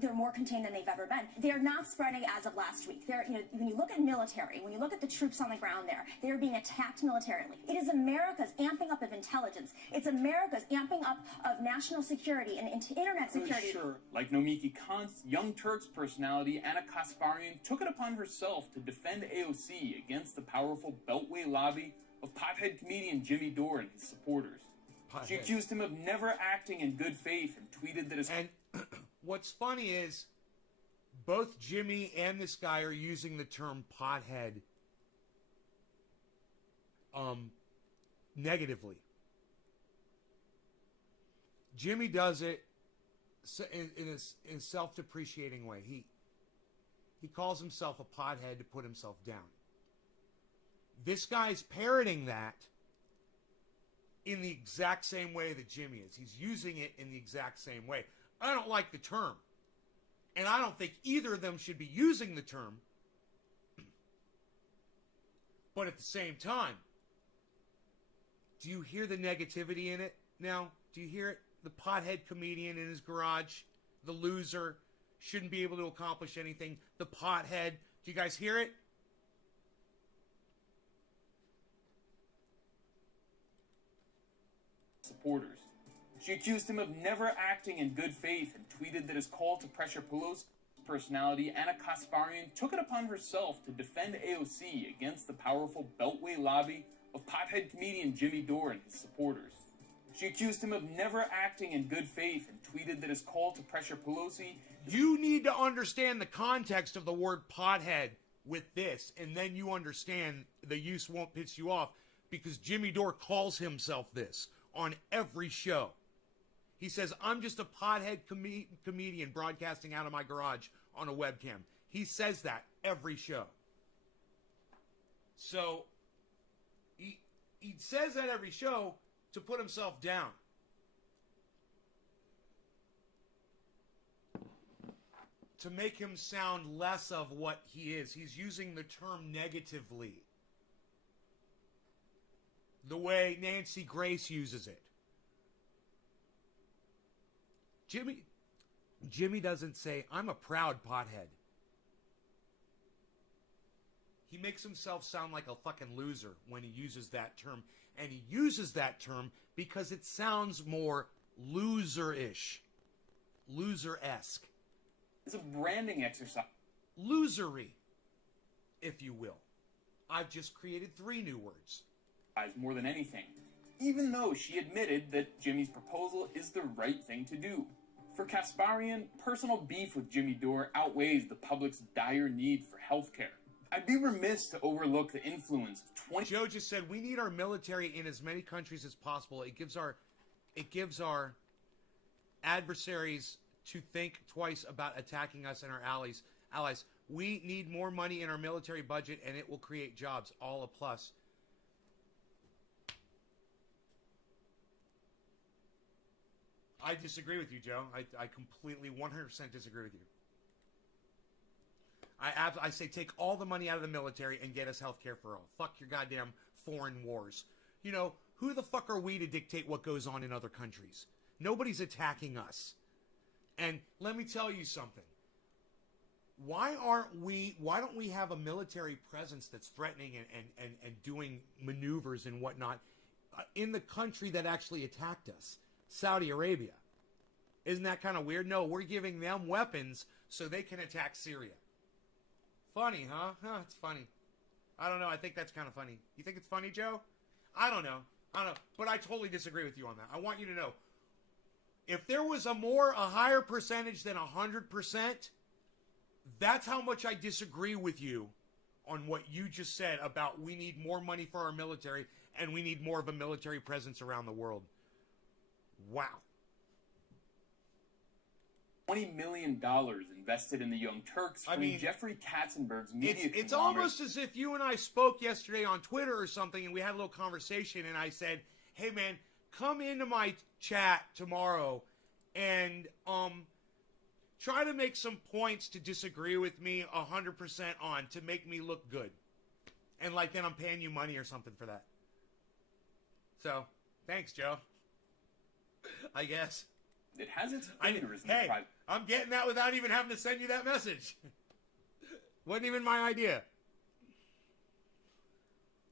They're more contained than they've ever been. They're not spreading as of last week. When you look at military, when you look at the troops on the ground there, they're being attacked militarily. It is America's amping up of intelligence. It's America's amping up of national security and internet security. Sure. Like Nomiki Kant's Young Turks personality, Anna Kasparian took it upon herself to defend AOC against the powerful Beltway lobby of pothead comedian Jimmy Dore and his supporters. She accused him of never acting in good faith and tweeted that his... And what's funny is both Jimmy and this guy are using the term pothead negatively. Jimmy does it in a self-depreciating way. He calls himself a pothead to put himself down. This guy's parroting that in the exact same way that Jimmy is. He's using it in the exact same way. I don't like the term. And I don't think either of them should be using the term. But at the same time, do you hear the negativity in it now? Do you hear it? The pothead comedian in his garage, the loser, shouldn't be able to accomplish anything. The pothead. Do you guys hear it? supporters. She accused him of never acting in good faith and tweeted that his call to pressure Pelosi's personality, Anna Kasparian, took it upon herself to defend AOC against the powerful Beltway lobby of pothead comedian Jimmy Dore and his supporters. She accused him of never acting in good faith and tweeted that his call to pressure Pelosi... You need to understand the context of the word pothead with this, and then you understand the use won't piss you off, because Jimmy Dore calls himself this on every show. He says, I'm just a pothead comedian broadcasting out of my garage on a webcam. He says that every show. So, he says that every show to put himself down. To make him sound less of what he is. He's using the term negatively. The way Nancy Grace uses it. Jimmy doesn't say, I'm a proud pothead. He makes himself sound like a fucking loser when he uses that term. And he uses that term because it sounds more loser-ish. Loser-esque. It's a branding exercise. Losery, if you will. I've just created 3 new words. More than anything, even though she admitted that Jimmy's proposal is the right thing to do. For Kasparian, personal beef with Jimmy Dore outweighs the public's dire need for healthcare. I'd be remiss to overlook the influence of Joe just said, we need our military in as many countries as possible. It gives our adversaries to think twice about attacking us and our allies. We need more money in our military budget, and it will create jobs. All a plus. I disagree with you, Joe. I completely 100% disagree with you. I say take all the money out of the military and get us health care for all. Fuck your goddamn foreign wars. You know, who the fuck are we to dictate what goes on in other countries? Nobody's attacking us. And let me tell you something. Why don't we have a military presence that's threatening and doing maneuvers and whatnot in the country that actually attacked us? Saudi Arabia. Isn't that kind of weird? No, we're giving them weapons so they can attack Syria. Funny, huh? Huh, it's funny. I don't know. I think that's kind of funny. You think it's funny, Joe? I don't know. But I totally disagree with you on that. I want you to know, if there was a higher percentage than 100%, that's how much I disagree with you on what you just said about we need more money for our military and we need more of a military presence around the world. Wow. $20 million invested in the Young Turks from Jeffrey Katzenberg's media It's almost as if you and I spoke yesterday on Twitter or something, and we had a little conversation, and I said, hey, man, come into my chat tomorrow and try to make some points to disagree with me 100% on to make me look good. And, then I'm paying you money or something for that. So, thanks, Joe. I guess. It has its fingers in the private. I'm getting that without even having to send you that message. Wasn't even my idea.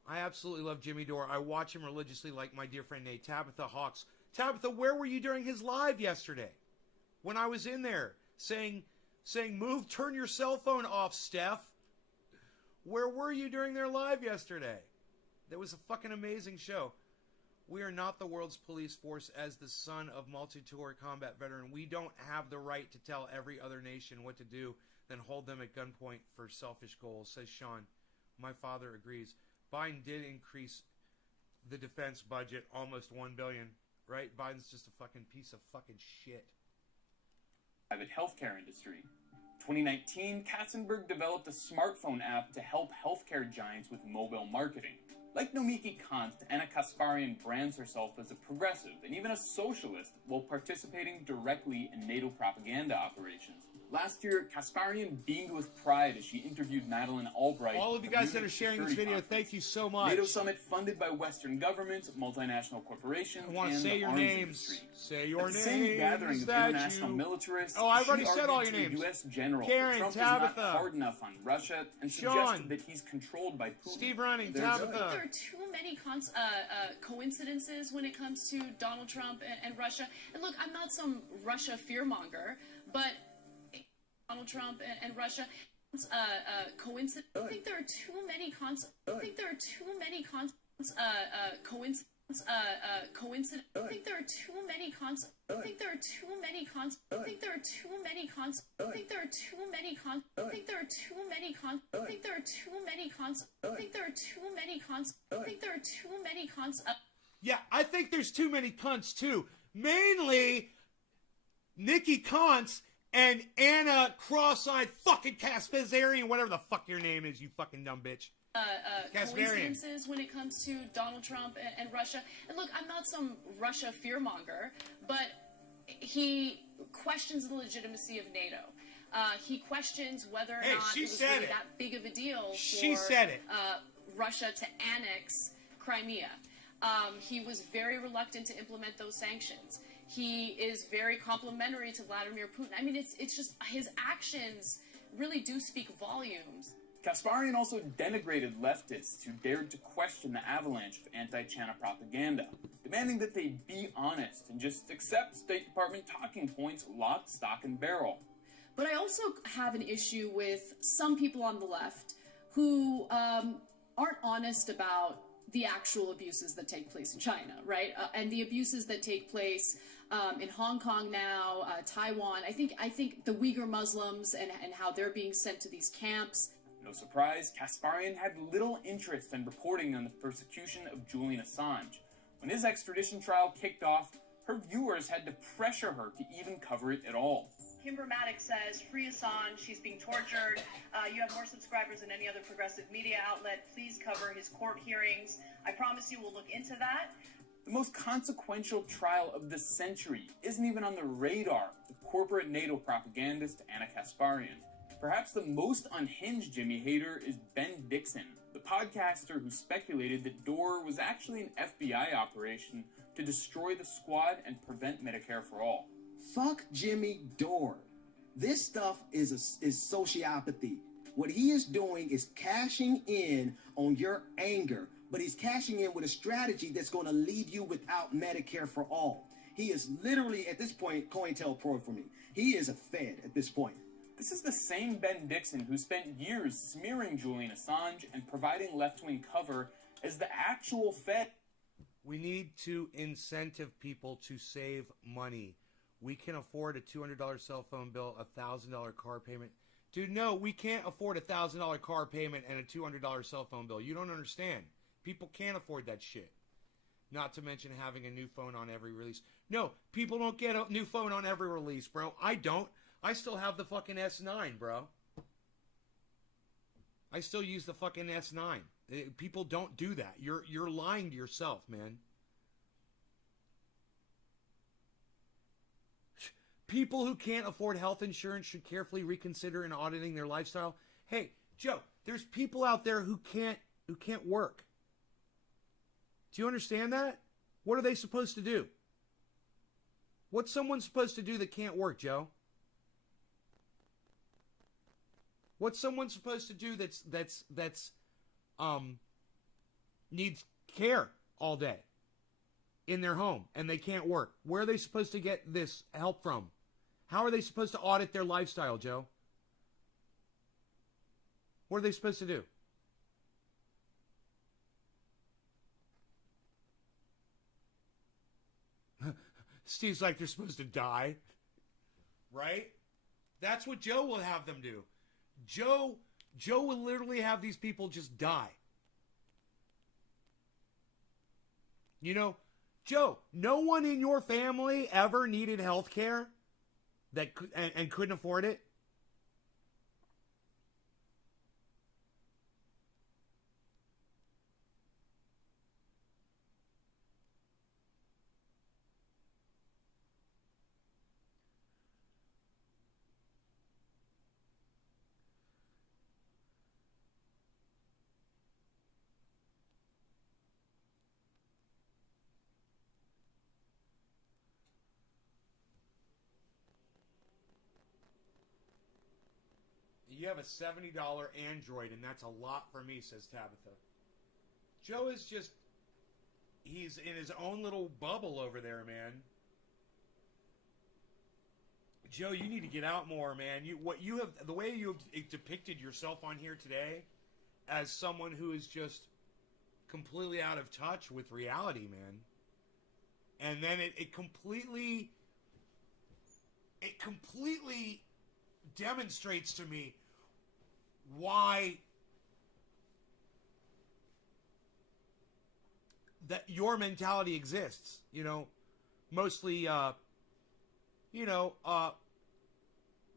I absolutely love Jimmy Dore. I watch him religiously like my dear friend Nate. Tabitha Hawks. Tabitha, where were you during his live yesterday? When I was in there saying, turn your cell phone off, Steph. Where were you during their live yesterday? That was a fucking amazing show. We are not the world's police force. As the son of multi-tour combat veteran, we don't have the right to tell every other nation what to do, then hold them at gunpoint for selfish goals, says Sean. My father agrees. Biden did increase the defense budget almost $1 billion, right? Biden's just a fucking piece of fucking shit. Private healthcare industry. 2019, Katzenberg developed a smartphone app to help healthcare giants with mobile marketing. Like Nomiki Kant, Anna Kasparian brands herself as a progressive and even a socialist while participating directly in NATO propaganda operations. Last year, Kasparian beamed with pride as she interviewed Madeleine Albright. All of you guys that are sharing this video, thank you so much. NATO summit funded by Western governments, multinational corporations, I want to and say the your arms names. industry. Say your At the names. same gathering of that international you... militarists, Oh, I've already she said all argued your to names. a U.S. general Karen, that Trump Tabitha. is not hard enough on Russia and Sean. suggested that he's controlled by Putin. Steve Running, There's Tabitha. There are too many coincidences when it comes to Donald Trump and Russia. And look, I'm not some Russia fearmonger, but Donald Trump and Russia. Coincidence. I think there are too many coincidence. I think there are too many coincidence. I think there are too many I think there are too many I think there are too many I think there are too many I think there are too many I think there are too many I think there are too many I think there are too many Yeah, I think there's too many cunts too. Mainly Nikki Kuntz and Anna Cross-Eyed fucking Kasparian, whatever the fuck your name is, you fucking dumb bitch. coincidences when it comes to Donald Trump and Russia. And look, I'm not some Russia fearmonger, but he questions the legitimacy of NATO. He questions whether or not it was really that big of a deal for Russia to annex Crimea. He was very reluctant to implement those sanctions. He is very complimentary to Vladimir Putin. I mean, it's just his actions really do speak volumes. Kasparian also denigrated leftists who dared to question the avalanche of anti-China propaganda, demanding that they be honest and just accept State Department talking points lock, stock, and barrel. But I also have an issue with some people on the left who aren't honest about the actual abuses that take place in China, right? And the abuses that take place in Hong Kong now, Taiwan. I think the Uyghur Muslims and how they're being sent to these camps. No surprise, Kasparian had little interest in reporting on the persecution of Julian Assange. When his extradition trial kicked off, her viewers had to pressure her to even cover it at all. Kimber Maddox says, free Assange, he's being tortured. You have more subscribers than any other progressive media outlet. Please cover his court hearings. I promise you we'll look into that. The most consequential trial of the century isn't even on the radar of the corporate NATO propagandist Anna Kasparian. Perhaps the most unhinged Jimmy hater is Ben Dixon, the podcaster who speculated that Dore was actually an FBI operation to destroy the squad and prevent Medicare for all. Fuck Jimmy Dore. This stuff is sociopathy. What he is doing is cashing in on your anger, but he's cashing in with a strategy that's going to leave you without Medicare for all. He is literally, at this point, COINTELPRO for me. He is a Fed at this point. This is the same Ben Dixon who spent years smearing Julian Assange and providing left-wing cover as the actual Fed. We need to incentive people to save money. We can afford a $200 cell phone bill, a $1,000 car payment. Dude, no, we can't afford a $1,000 car payment and a $200 cell phone bill. You don't understand. People can't afford that shit. Not to mention having a new phone on every release. No, people don't get a new phone on every release, bro. I don't. I still have the fucking S9, bro. I still use the fucking S9. People don't do that. You're lying to yourself, man. People who can't afford health insurance should carefully reconsider in auditing their lifestyle. Hey, Joe, there's people out there who can't work. Do you understand that? What are they supposed to do? What's someone supposed to do that can't work, Joe? What's someone supposed to do that's needs care all day in their home and they can't work? Where are they supposed to get this help from? How are they supposed to audit their lifestyle, Joe? What are they supposed to do? Steve's like they're supposed to die. Right? That's what Joe will have them do. Joe will literally have these people just die. You know, Joe, no one in your family ever needed health care and couldn't afford it? You have a $70 Android, and that's a lot for me, says Tabitha. Joe is just... He's in his own little bubble over there, man. Joe, you need to get out more, man. The way you have depicted yourself on here today as someone who is just completely out of touch with reality, man. And then it completely demonstrates to me why that your mentality exists. You know, mostly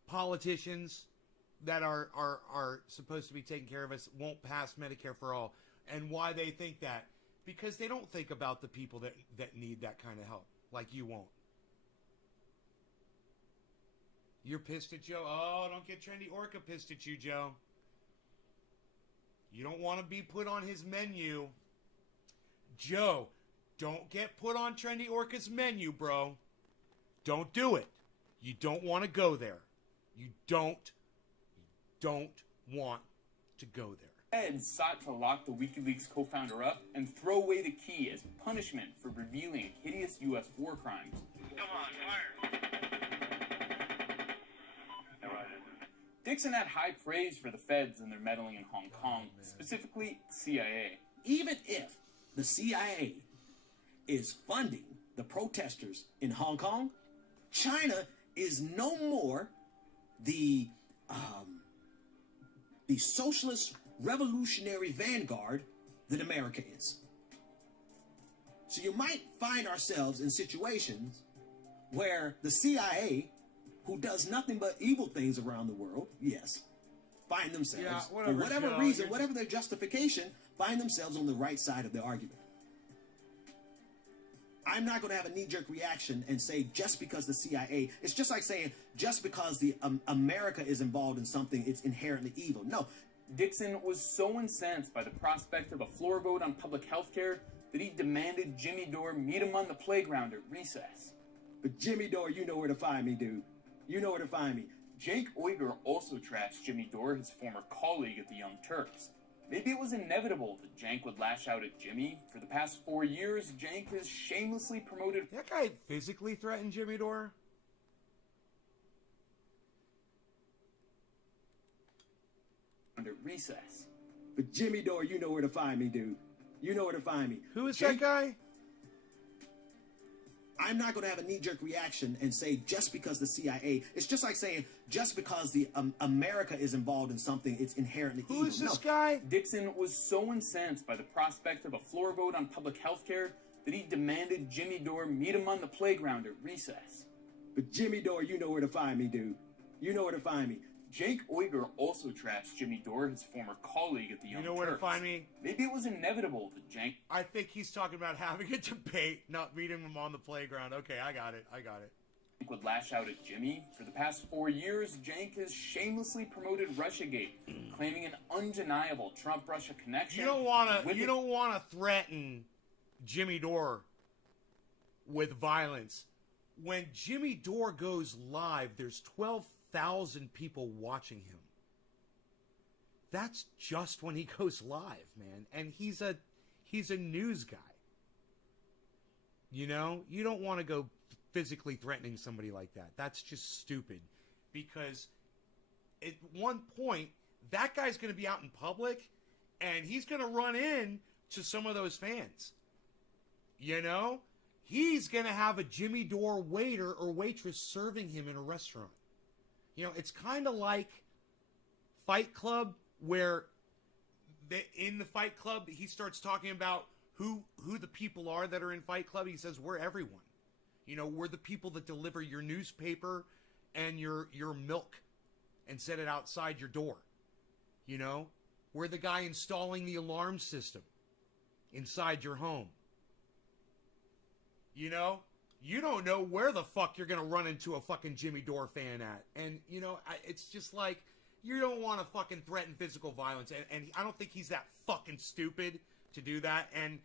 politicians that are supposed to be taking care of us won't pass Medicare for all. And why they think that? Because they don't think about the people that need that kind of help, like you won't. You're pissed at Joe? Oh, don't get Trendy Orca pissed at you, Joe. You don't want to be put on his menu. Joe, don't get put on Trendy Orca's menu, bro. Don't do it. You don't want to go there. You don't want to go there. Fed sought to lock the WikiLeaks co-founder up and throw away the key as punishment for revealing hideous U.S. war crimes. Come on, fire. Dixon had high praise for the feds and their meddling in Hong Kong, specifically CIA. Even if the CIA is funding the protesters in Hong Kong, China is no more the socialist revolutionary vanguard that America is. So you might find ourselves in situations where the CIA, who does nothing but evil things around the world, yes, find themselves, for whatever reason, whatever their justification, find themselves on the right side of the argument. I'm not going to have a knee-jerk reaction and say just because the CIA, it's just like saying just because the America is involved in something, it's inherently evil. No. Dixon was so incensed by the prospect of a floor vote on public health care that he demanded Jimmy Dore meet him on the playground at recess. But Jimmy Dore, you know where to find me, dude. You know where to find me. Cenk Uygur also trashed Jimmy Dore, his former colleague at the Young Turks. Maybe it was inevitable that Cenk would lash out at Jimmy. For the past 4 years, Cenk has shamelessly promoted... That guy physically threatened Jimmy Dore? ...at recess. But Jimmy Dore, you know where to find me, dude. You know where to find me. Who is that guy? I'm not going to have a knee-jerk reaction and say just because the CIA, it's just like saying just because the America is involved in something, it's inherently evil. Who is this guy? Dixon was so incensed by the prospect of a floor vote on public health care that he demanded Jimmy Dore meet him on the playground at recess. But Jimmy Dore, you know where to find me, dude. You know where to find me. Cenk Uygur also trashed Jimmy Dore, his former colleague at the Young Turks. You know where to find me? Maybe it was inevitable that Cenk... I think he's talking about having a debate, not meeting him on the playground. Okay, I got it. ...would lash out at Jimmy. For the past 4 years, Cenk has shamelessly promoted Russiagate, claiming an undeniable Trump-Russia connection. You don't want to threaten Jimmy Dore with violence. When Jimmy Dore goes live, there's 12,000 people watching him. That's just when he goes live, man. And he's a news guy. You know, you don't want to go physically threatening somebody like that. That's just stupid. Because at one point, that guy's going to be out in public and he's going to run in to some of those fans. You know? He's going to have a Jimmy Dore waiter or waitress serving him in a restaurant. You know, it's kind of like Fight Club, where in the Fight Club, he starts talking about who the people are that are in Fight Club. He says, we're everyone. You know, we're the people that deliver your newspaper and your milk and set it outside your door. You know, we're the guy installing the alarm system inside your home. You know, you don't know where the fuck you're going to run into a fucking Jimmy Dore fan at. And, you know, it's just like, you don't want to fucking threaten physical violence. And I don't think he's that fucking stupid to do that. And,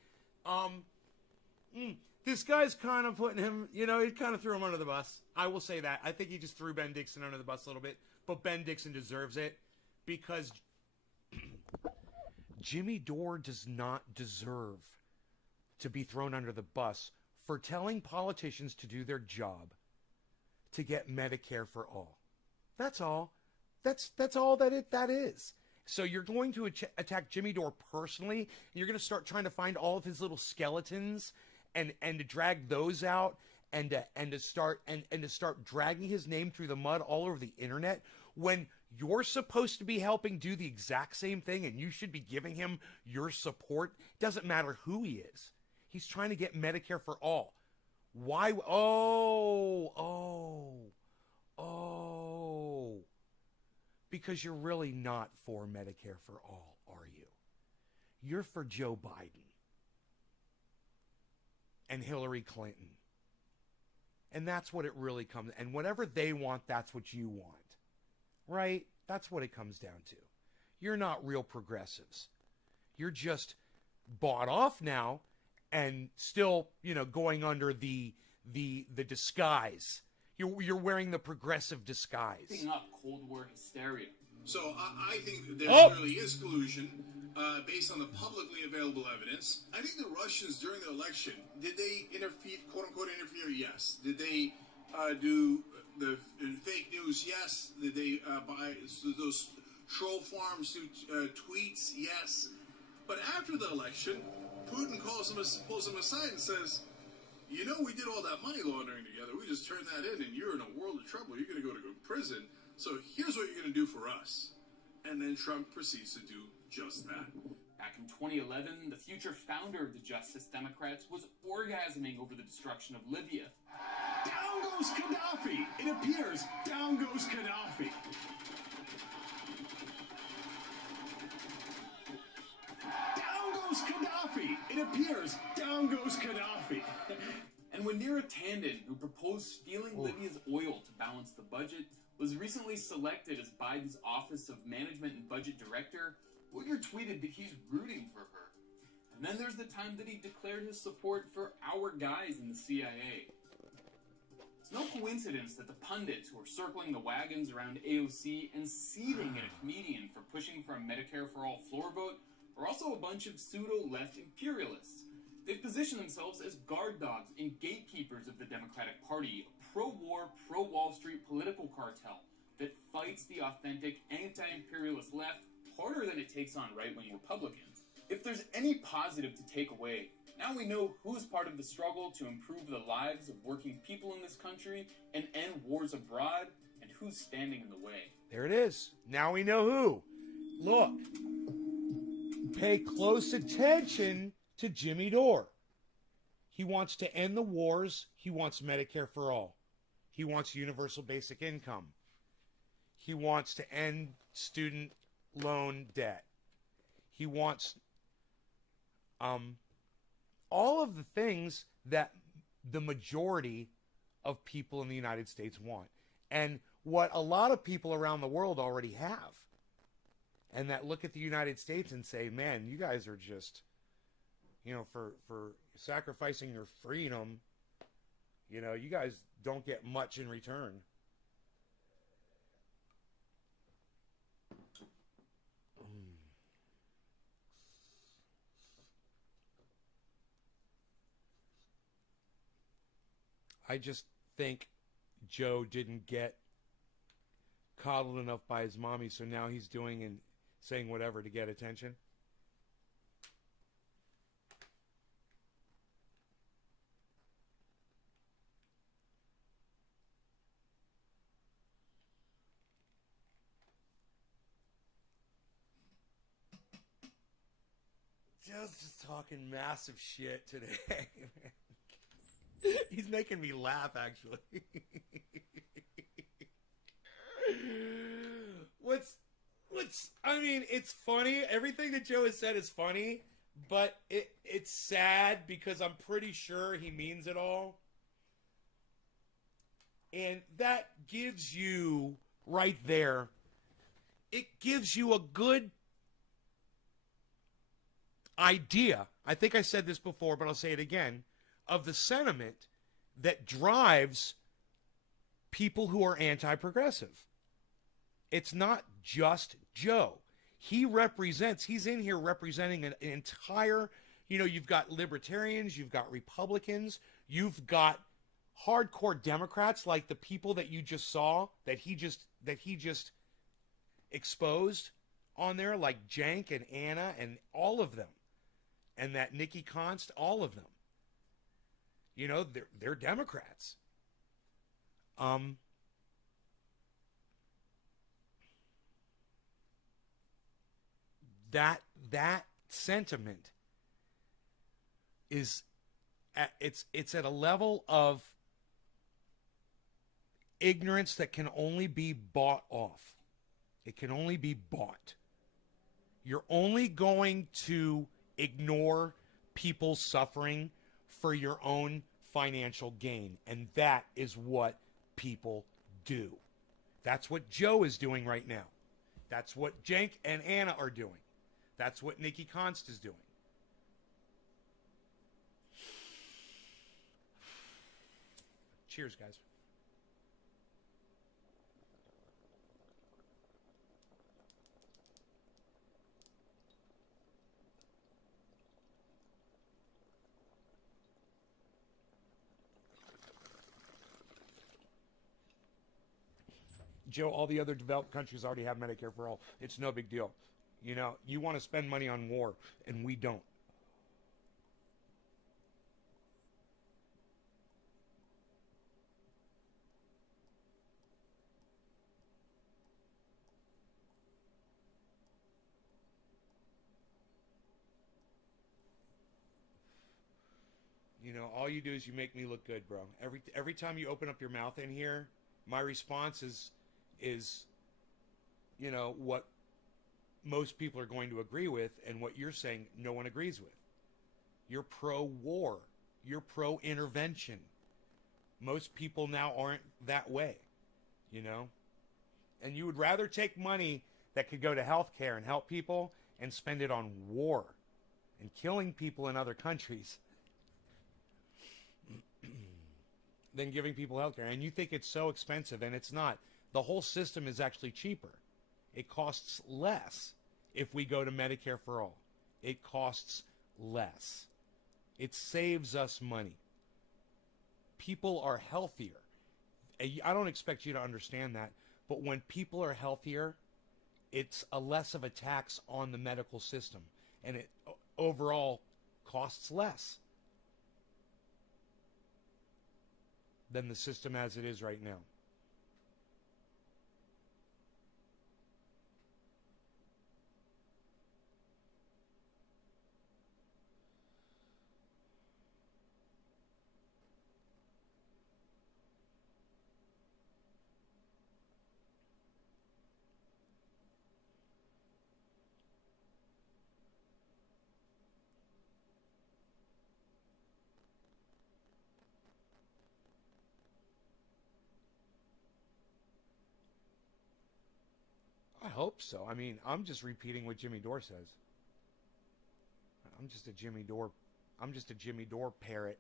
this guy's kind of putting him, you know, he kind of threw him under the bus. I will say that. I think he just threw Ben Dixon under the bus a little bit. But Ben Dixon deserves it because Jimmy Dore does not deserve to be thrown under the bus for telling politicians to do their job to get Medicare for all. That's all. That's all that is. So you're going to attack Jimmy Dore personally, and you're going to start trying to find all of his little skeletons and to drag those out and to start dragging his name through the mud all over the internet when you're supposed to be helping do the exact same thing and you should be giving him your support. Doesn't matter who he is. He's trying to get Medicare for all. Why? Oh. Because you're really not for Medicare for all, are you? You're for Joe Biden and Hillary Clinton. And that's what it really comes. And whatever they want, that's what you want. Right? That's what it comes down to. You're not real progressives. You're just bought off now and still, going under the disguise. You're wearing the progressive disguise. Picking up Cold War hysteria. So I think that there clearly is collusion based on the publicly available evidence. I think the Russians during the election, did they interfere, quote unquote interfere? Yes. Did they do the fake news? Yes. Did they buy those troll farms do tweets? Yes. But after the election, Putin pulls them aside and says, we did all that money laundering together. We just turned that in, and you're in a world of trouble. You're going to go to prison. So here's what you're going to do for us. And then Trump proceeds to do just that. Back in 2011, the future founder of the Justice Democrats was orgasming over the destruction of Libya. Down goes Gaddafi. It appears down goes Gaddafi. Down goes Gaddafi. It appears down goes Gaddafi. And Wanira Tandon, who proposed stealing Libya's oil to balance the budget, was recently selected as Biden's Office of Management and Budget Director. Wigger tweeted that he's rooting for her. And then there's the time that he declared his support for our guys in the CIA. It's no coincidence that the pundits who are circling the wagons around AOC and seething at a comedian for pushing for a Medicare for all floor vote are also a bunch of pseudo-left imperialists. They've positioned themselves as guard dogs and gatekeepers of the Democratic Party, a pro-war, pro-Wall Street political cartel that fights the authentic anti-imperialist left harder than it takes on right-wing Republicans. If there's any positive to take away, now we know who's part of the struggle to improve the lives of working people in this country and end wars abroad, and who's standing in the way. There it is. Now we know who. Look. Pay close attention to Jimmy Dore. He wants to end the wars. He wants Medicare for all. He wants universal basic income. He wants to end student loan debt. He wants all of the things that the majority of people in the United States want. And what a lot of people around the world already have. And that look at the United States and say, man, you guys are just, for sacrificing your freedom, you guys don't get much in return. I just think Joe didn't get coddled enough by his mommy, so now he's doing and saying whatever to get attention. Joe's just talking massive shit today. He's making me laugh, actually. It's funny. Everything that Joe has said is funny, but it's sad because I'm pretty sure he means it all. And that gives you, right there, it gives you a good idea. I think I said this before, but I'll say it again, of the sentiment that drives people who are anti-progressive. It's not just Joe. He's in here representing an entire, you've got libertarians, you've got Republicans, you've got hardcore Democrats like the people that you just saw, that he just exposed on there, like Jank and Anna and all of them. And that Nikki Const, all of them. They're Democrats. That sentiment is it's at a level of ignorance that can only be bought off. It can only be bought. You're only going to ignore people suffering for your own financial gain. And that is what people do. That's what Joe is doing right now. That's what Jenk and Anna are doing. That's what Nikki Const is doing. Cheers, guys. Joe, all the other developed countries already have Medicare for all. It's no big deal. You know, you want to spend money on war, and we don't. You know, all you do is you make me look good, bro. Every time you open up your mouth in here, my response is you know, what most people are going to agree with, and what you're saying no one agrees with. You're pro-war. You're pro-intervention. Most people now aren't that way, you know? And you would rather take money that could go to healthcare and help people and spend it on war and killing people in other countries than giving people healthcare. And you think it's so expensive, and it's not. The whole system is actually cheaper. It costs less if we go to Medicare for all. It costs less. It saves us money. People are healthier. I don't expect you to understand that, but when people are healthier, it's a less of a tax on the medical system, and it overall costs less than the system as it is right now. I hope so. I mean, I'm just repeating what Jimmy Dore says. I'm just a Jimmy Dore parrot.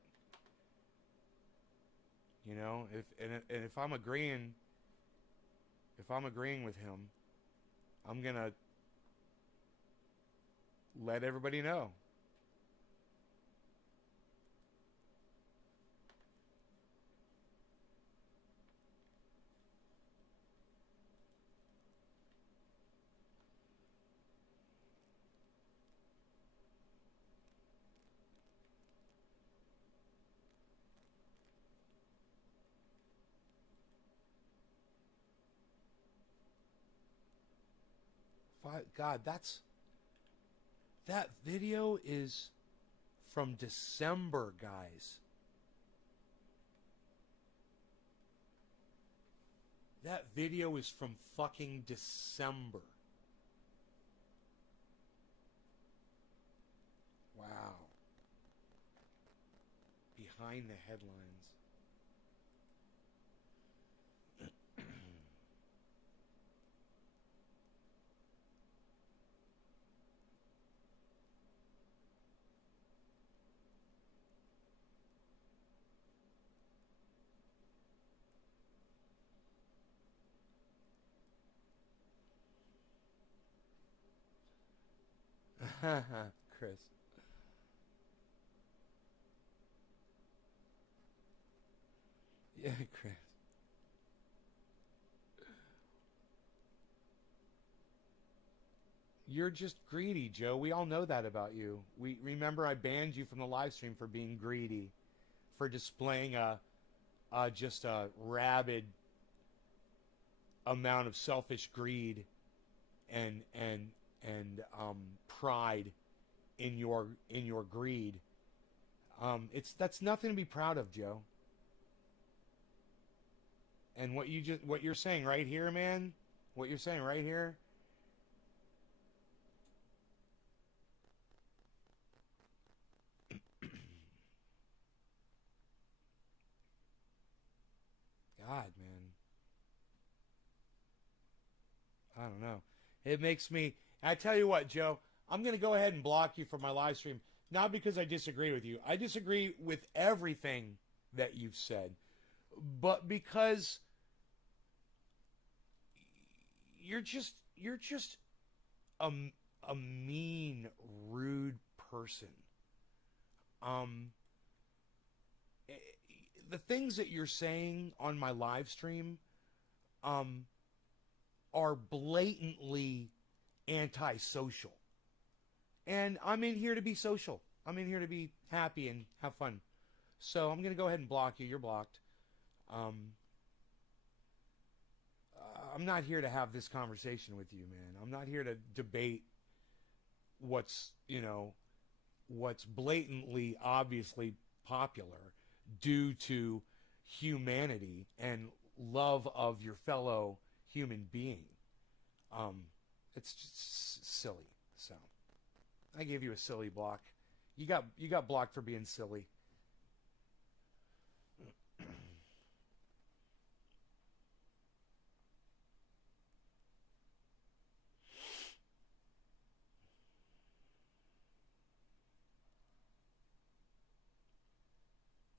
You know, if I'm agreeing with him, I'm gonna let everybody know. God, that video is from December, guys. That video is from fucking December. Wow. Behind the headlines. Chris. Yeah, Chris. You're just greedy, Joe. We all know that about you. We remember I banned you from the live stream for being greedy, for displaying just a rabid amount of selfish greed and pride in your greed. That's nothing to be proud of, Joe. And what you're saying right here, man, What you're saying right here. God, man. I don't know. It makes me... I tell you what, Joe. I'm going to go ahead and block you from my live stream. Not because I disagree with you. I disagree with everything that you've said. But because you're just a mean, rude person. The things that you're saying on my live stream are blatantly antisocial. And I'm in here to be social. I'm in here to be happy and have fun. So I'm going to go ahead and block you. You're blocked. I'm not here to have this conversation with you, man. I'm not here to debate what's blatantly, obviously popular due to humanity and love of your fellow human being. It's just silly. So I gave you a silly block. You got blocked for being silly.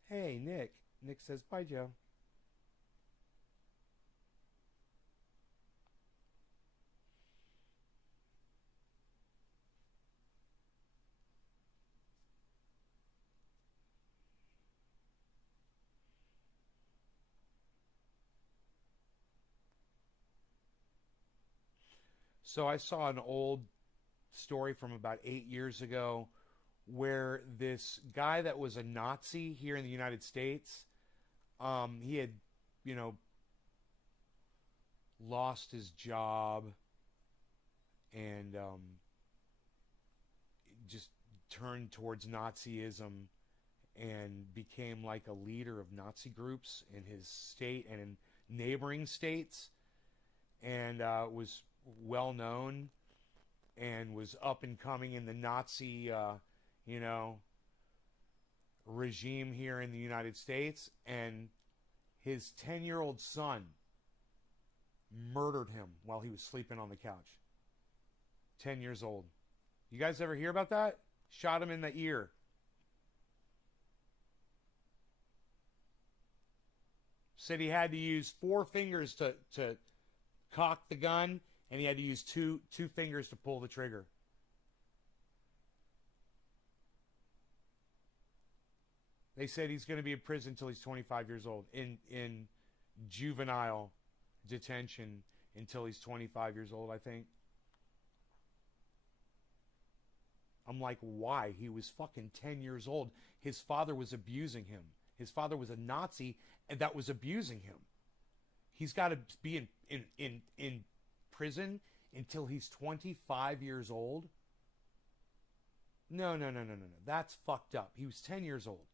Hey, Nick. Nick says, bye, Joe. So I saw an old story from about 8 years ago where this guy that was a Nazi here in the United States, he had, lost his job and just turned towards Nazism and became like a leader of Nazi groups in his state and in neighboring states, and was well known and was up and coming in the Nazi regime here in the United States. And his 10-year-old son murdered him while he was sleeping on the couch. 10 years old. You guys ever hear about that? Shot him in the ear. Said he had to use 4 fingers to cock the gun, and he had to use two fingers to pull the trigger. They said he's going to be in prison until he's 25 years old, in juvenile detention until he's 25 years old, I think. I'm like, why? He was fucking 10 years old. His father was abusing him. His father was a Nazi and that was abusing him. He's got to be in prison until he's 25 years old? No. That's fucked up. He was 10 years old.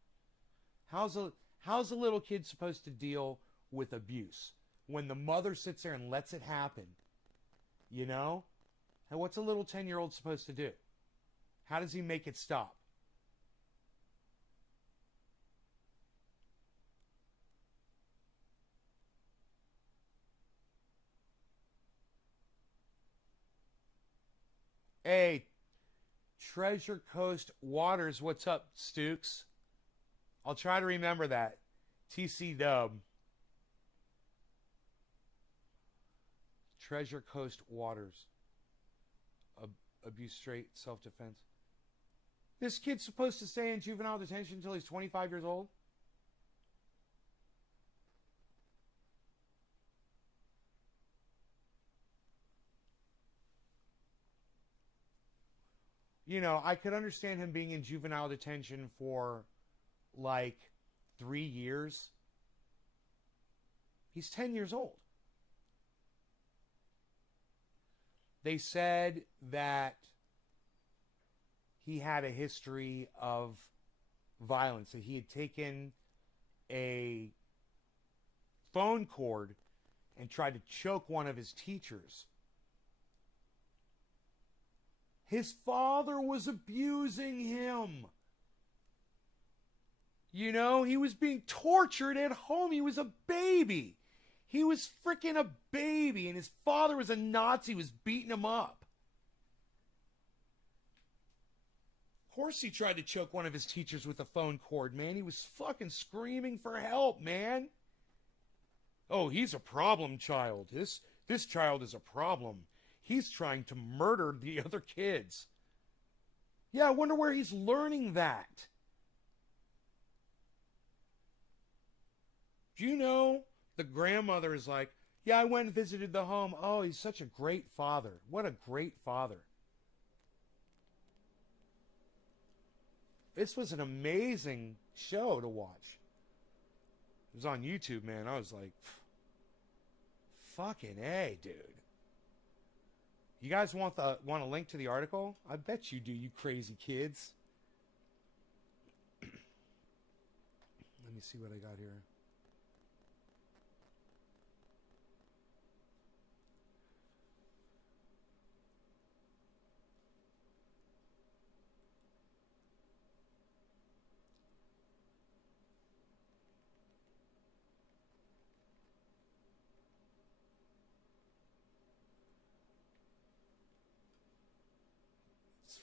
How's a little kid supposed to deal with abuse when the mother sits there and lets it happen? And what's a little 10-year-old supposed to do? How does he make it stop? Hey, Treasure Coast Waters, what's up, Stukes? I'll try to remember that. TC Dub. Treasure Coast Waters. Abuse straight, self-defense. This kid's supposed to stay in juvenile detention until he's 25 years old? I could understand him being in juvenile detention for like 3 years. He's 10 years old. They said that he had a history of violence, that he had taken a phone cord and tried to choke one of his teachers. His father was abusing him. You know, he was being tortured at home. He was a baby. He was freaking a baby, and his father was a Nazi, was beating him up. Of course he tried to choke one of his teachers with a phone cord, man. He was fucking screaming for help, man. Oh, he's a problem child. This child is a problem. He's trying to murder the other kids. Yeah, I wonder where he's learning that. Do you know the grandmother is like, yeah, I went and visited the home. Oh, he's such a great father. What a great father. This was an amazing show to watch. It was on YouTube, man. I was like, fucking A, dude. You guys want a link to the article? I bet you do, you crazy kids. Let me see what I got here.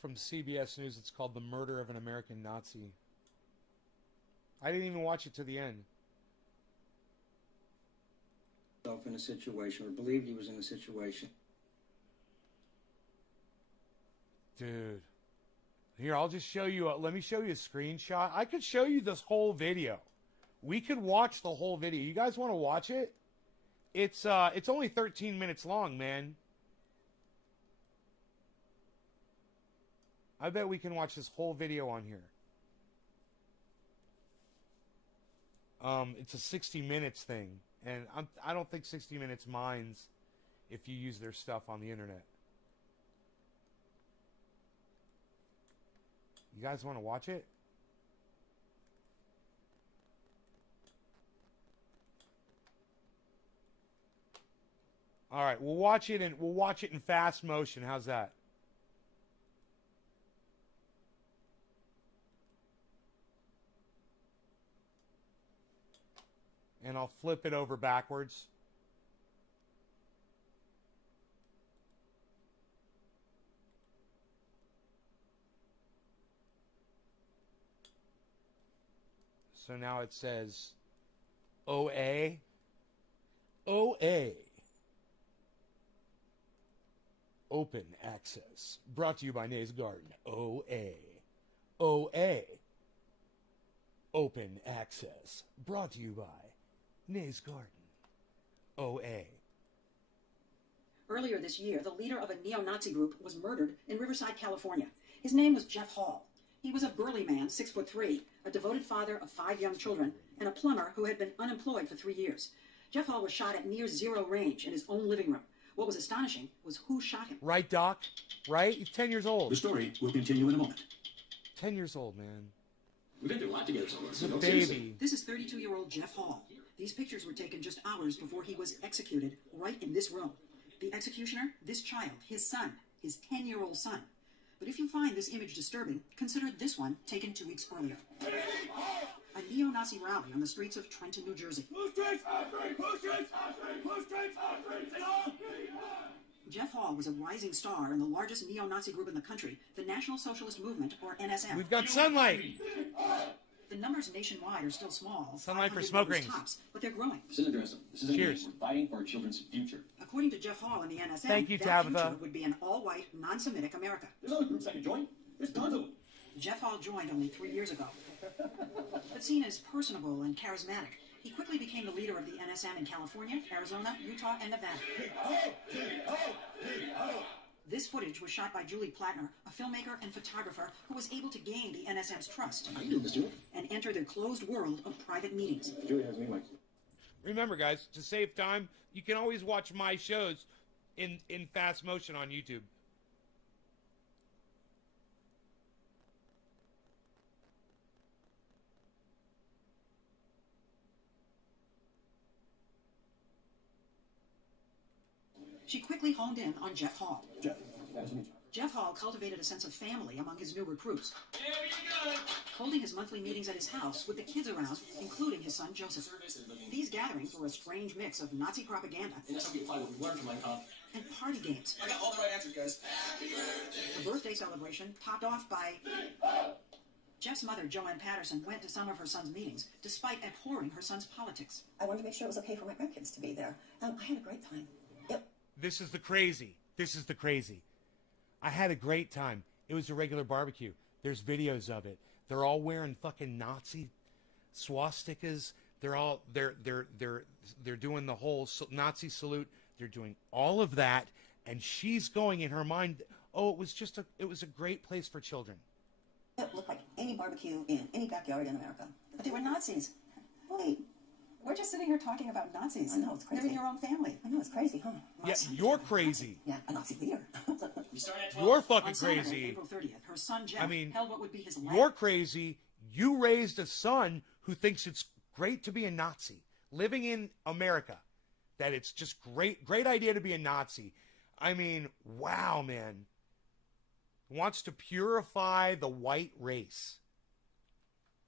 From CBS News. It's called The Murder of an American Nazi. I didn't even watch it to the end. In a situation, or believed he was in a situation. Dude. Here, I'll just show you. Let me show you a screenshot. I could show you this whole video. We could watch the whole video. You guys want to watch it? It's only 13 minutes long, man. I bet we can watch this whole video on here. It's a 60 minutes thing, and I don't think 60 minutes minds if you use their stuff on the internet. You guys want to watch it? All right, we'll watch it in fast motion. How's that? And I'll flip it over backwards. So now it says OA. OA. Open access. Brought to you by Nays Garden. OA. OA. Open access. Brought to you by Nays Garden. OA. Earlier this year, the leader of a neo-Nazi group was murdered in Riverside, California. His name was Jeff Hall. He was a burly man, 6'3", a devoted father of 5 young children, and a plumber who had been unemployed for 3 years. Jeff Hall was shot at near zero range in his own living room. What was astonishing was who shot him. Right, Doc? Right? He's 10 years old. The story will continue in a moment. 10 years old, man. We've been through a lot together, so He's a baby. This is 32-year-old Jeff Hall. These pictures were taken just hours before he was executed right in this room. The executioner, this child, his son, his 10-year-old son. But if you find this image disturbing, consider this one taken 2 weeks earlier. A neo-Nazi rally on the streets of Trenton, New Jersey. Jeff Hall was a rising star in the largest neo-Nazi group in the country, the National Socialist Movement, or NSM. We've got sunlight. The numbers nationwide are still small. Sunlight for smoke rings. Tops, but they're growing. This isn't dressing. This is Cheers. We're fighting for our children's future. According to Jeff Hall and the NSM, Thank you, that Tabitha. future would be an all-white, non-Semitic America. There's other groups I can join. There's tons of them. Jeff Hall joined only 3 years ago. But seen as personable and charismatic, he quickly became the leader of the NSM in California, Arizona, Utah, and Nevada. This footage was shot by Julie Plattner, a filmmaker and photographer who was able to gain the NSM's trust How you doing, Miss Julie? and enter their closed world of private meetings. Julie has me, Mike. Remember, guys, to save time, you can always watch my shows in fast motion on YouTube. She quickly honed in on Jeff Hall. Jeff, nice to meet you. Jeff Hall cultivated a sense of family among his new recruits, holding his monthly meetings at his house with the kids around, including his son Joseph. These gatherings were a strange mix of Nazi propaganda And that's how we apply what we learned from my comp. and party games. I got all the right answers, guys. The birthday celebration topped off by... Jeff's mother, Joanne Patterson, went to some of her son's meetings, despite abhorring her son's politics. I wanted to make sure it was okay for my grandkids to be there. I had a great time. This is the crazy. This is the crazy. I had a great time. It was a regular barbecue. There's videos of it. They're all wearing fucking Nazi swastikas. They're doing the whole Nazi salute. They're doing all of that, and she's going in her mind, oh, it was a great place for children. It looked like any barbecue in any backyard in America. But they were Nazis. Wait, We're just sitting here talking about Nazis. I know, it's crazy. They're in your own family. I know, it's crazy, huh? Yeah, you're crazy. Yeah, a Nazi leader. You're fucking On Saturday, crazy. April 30th, her son Jeff I mean, held what would be his last... You're crazy. You raised a son who thinks it's great to be a Nazi. Living in America, that it's just great idea to be a Nazi. I mean, wow, man. Wants to purify the white race.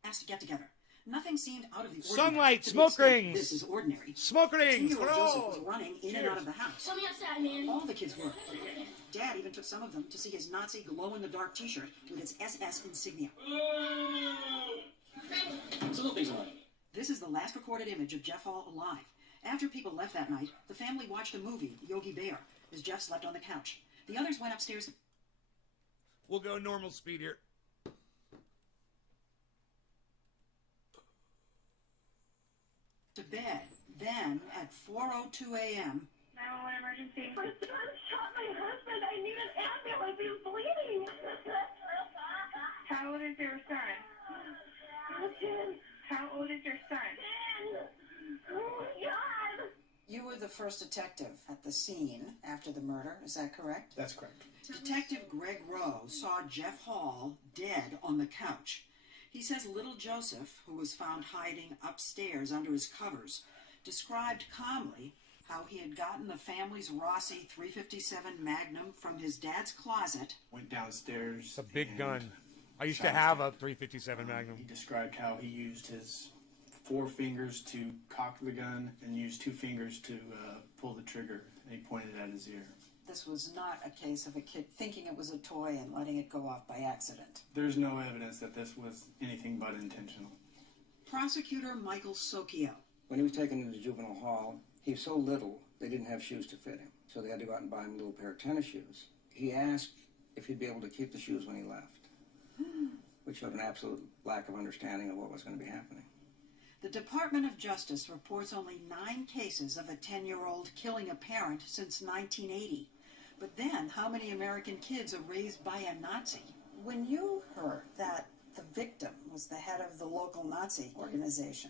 Asked to get together. Nothing seemed out of the ordinary. Sunlight, to the smoke extent rings. This is ordinary. Smoke rings. 10-year-old Oh. Joseph was running in and out of the house. Tell me outside, man. All the kids were. Dad even took some of them to see his Nazi glow-in-the-dark T-shirt with its SS insignia. So little things on. This is the last recorded image of Jeff Hall alive. After people left that night, the family watched a movie, Yogi Bear, as Jeff slept on the couch. The others went upstairs. We'll go normal speed here. To bed. Then, at 4:02 a.m., 911 emergency. My son shot my husband. I need an ambulance. He's bleeding. How old is your son? 10. How old is your son? 10. Oh my God. you were the first detective at the scene after the murder. Is that correct? That's correct. Detective Greg Rowe saw Jeff Hall dead on the couch. He says little Joseph, who was found hiding upstairs under his covers, described calmly how he had gotten the family's Rossi 357 Magnum from his dad's closet. Went downstairs. It's a big gun. I used to have a 357 Magnum. He described how he used his 4 fingers to cock the gun and used 2 fingers to pull the trigger, and he pointed at his ear. This was not a case of a kid thinking it was a toy and letting it go off by accident. There's no evidence that this was anything but intentional. Prosecutor Michael Socchio. When he was taken into juvenile hall, he was so little they didn't have shoes to fit him, so they had to go out and buy him a little pair of tennis shoes. He asked if he'd be able to keep the shoes when he left, which showed an absolute lack of understanding of what was going to be happening. The Department of Justice reports only 9 cases of a 10-year-old killing a parent since 1980. But then, how many American kids are raised by a Nazi? When you heard that the victim was the head of the local Nazi organization,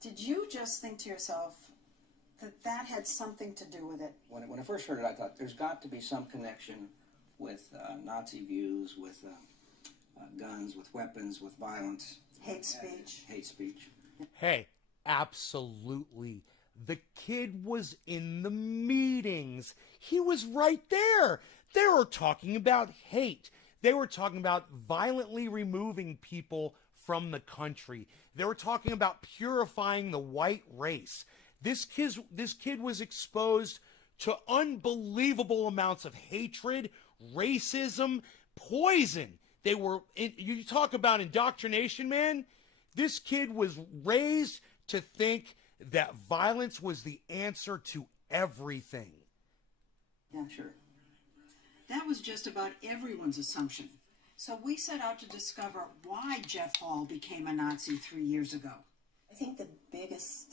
did you just think to yourself that that had something to do with it? When I first heard it, I thought there's got to be some connection with Nazi views, with guns, with weapons, with violence. Hate speech. Hate speech. Hey, absolutely. The kid was in the meetings. He was right there. They were talking about hate. They were talking about violently removing people from the country. They were talking about purifying the white race. This kid was exposed to unbelievable amounts of hatred, racism, poison. You talk about indoctrination, man. This kid was raised to think that violence was the answer to everything. Yeah, sure. That was just about everyone's assumption. So we set out to discover why Jeff Hall became a Nazi 3 years ago. I think the biggest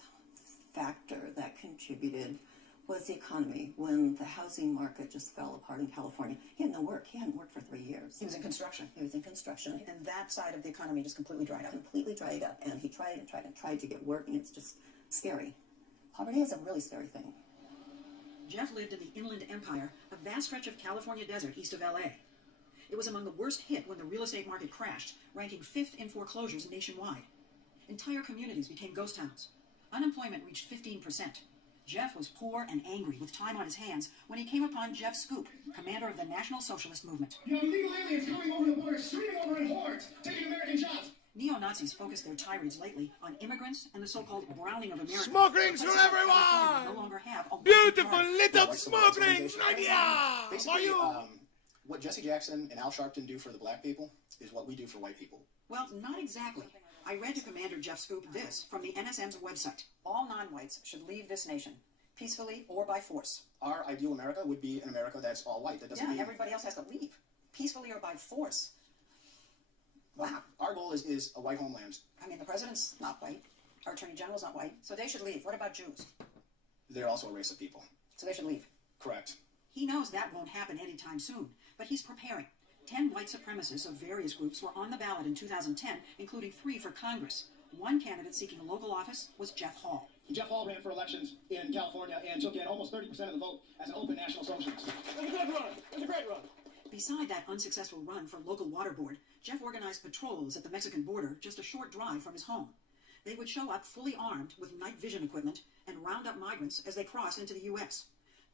factor that contributed was the economy. When the housing market just fell apart in California, he had no work. He hadn't worked for 3 years. He was in construction. He was in construction. And that side of the economy just completely dried up. Completely dried up. And he tried and tried and tried to get work, and it's just scary. Poverty is a really scary thing. Jeff lived in the Inland Empire, a vast stretch of California desert east of LA. It was among the worst hit when the real estate market crashed, ranking 5th in foreclosures nationwide. Entire communities became ghost towns. Unemployment reached 15%. Jeff was poor and angry with time on his hands when he came upon Jeff Scoop, commander of the National Socialist Movement. You know, illegal aliens coming over the border, streaming over in hordes, taking American jobs. Neo-Nazis focused their tirades lately on immigrants and the so-called browning of America. Smoke rings for everyone! No longer have a beautiful lit up smoke rings right here! Basically, what Jesse Jackson and Al Sharpton do for the black people is what we do for white people. Well, not exactly. I read to Commander Jeff Scoop this from the NSM's website. All non-whites should leave this nation, peacefully or by force. Our ideal America would be an America that's all white. That doesn't mean everybody else has to leave, peacefully or by force. Wow. Our goal is a white homeland. I mean, the president's not white. Our attorney general's not white. So they should leave. What about Jews? They're also a race of people. So they should leave. Correct. He knows that won't happen anytime soon, but he's preparing. 10 white supremacists of various groups were on the ballot in 2010, including 3 for Congress. One candidate seeking a local office was Jeff Hall. Jeff Hall ran for elections in California and took in almost 30% of the vote as an open national socialist. It was a good run. It was a great run. Beside that unsuccessful run for local water board, Jeff organized patrols at the Mexican border just a short drive from his home. They would show up fully armed with night vision equipment and round up migrants as they crossed into the U.S.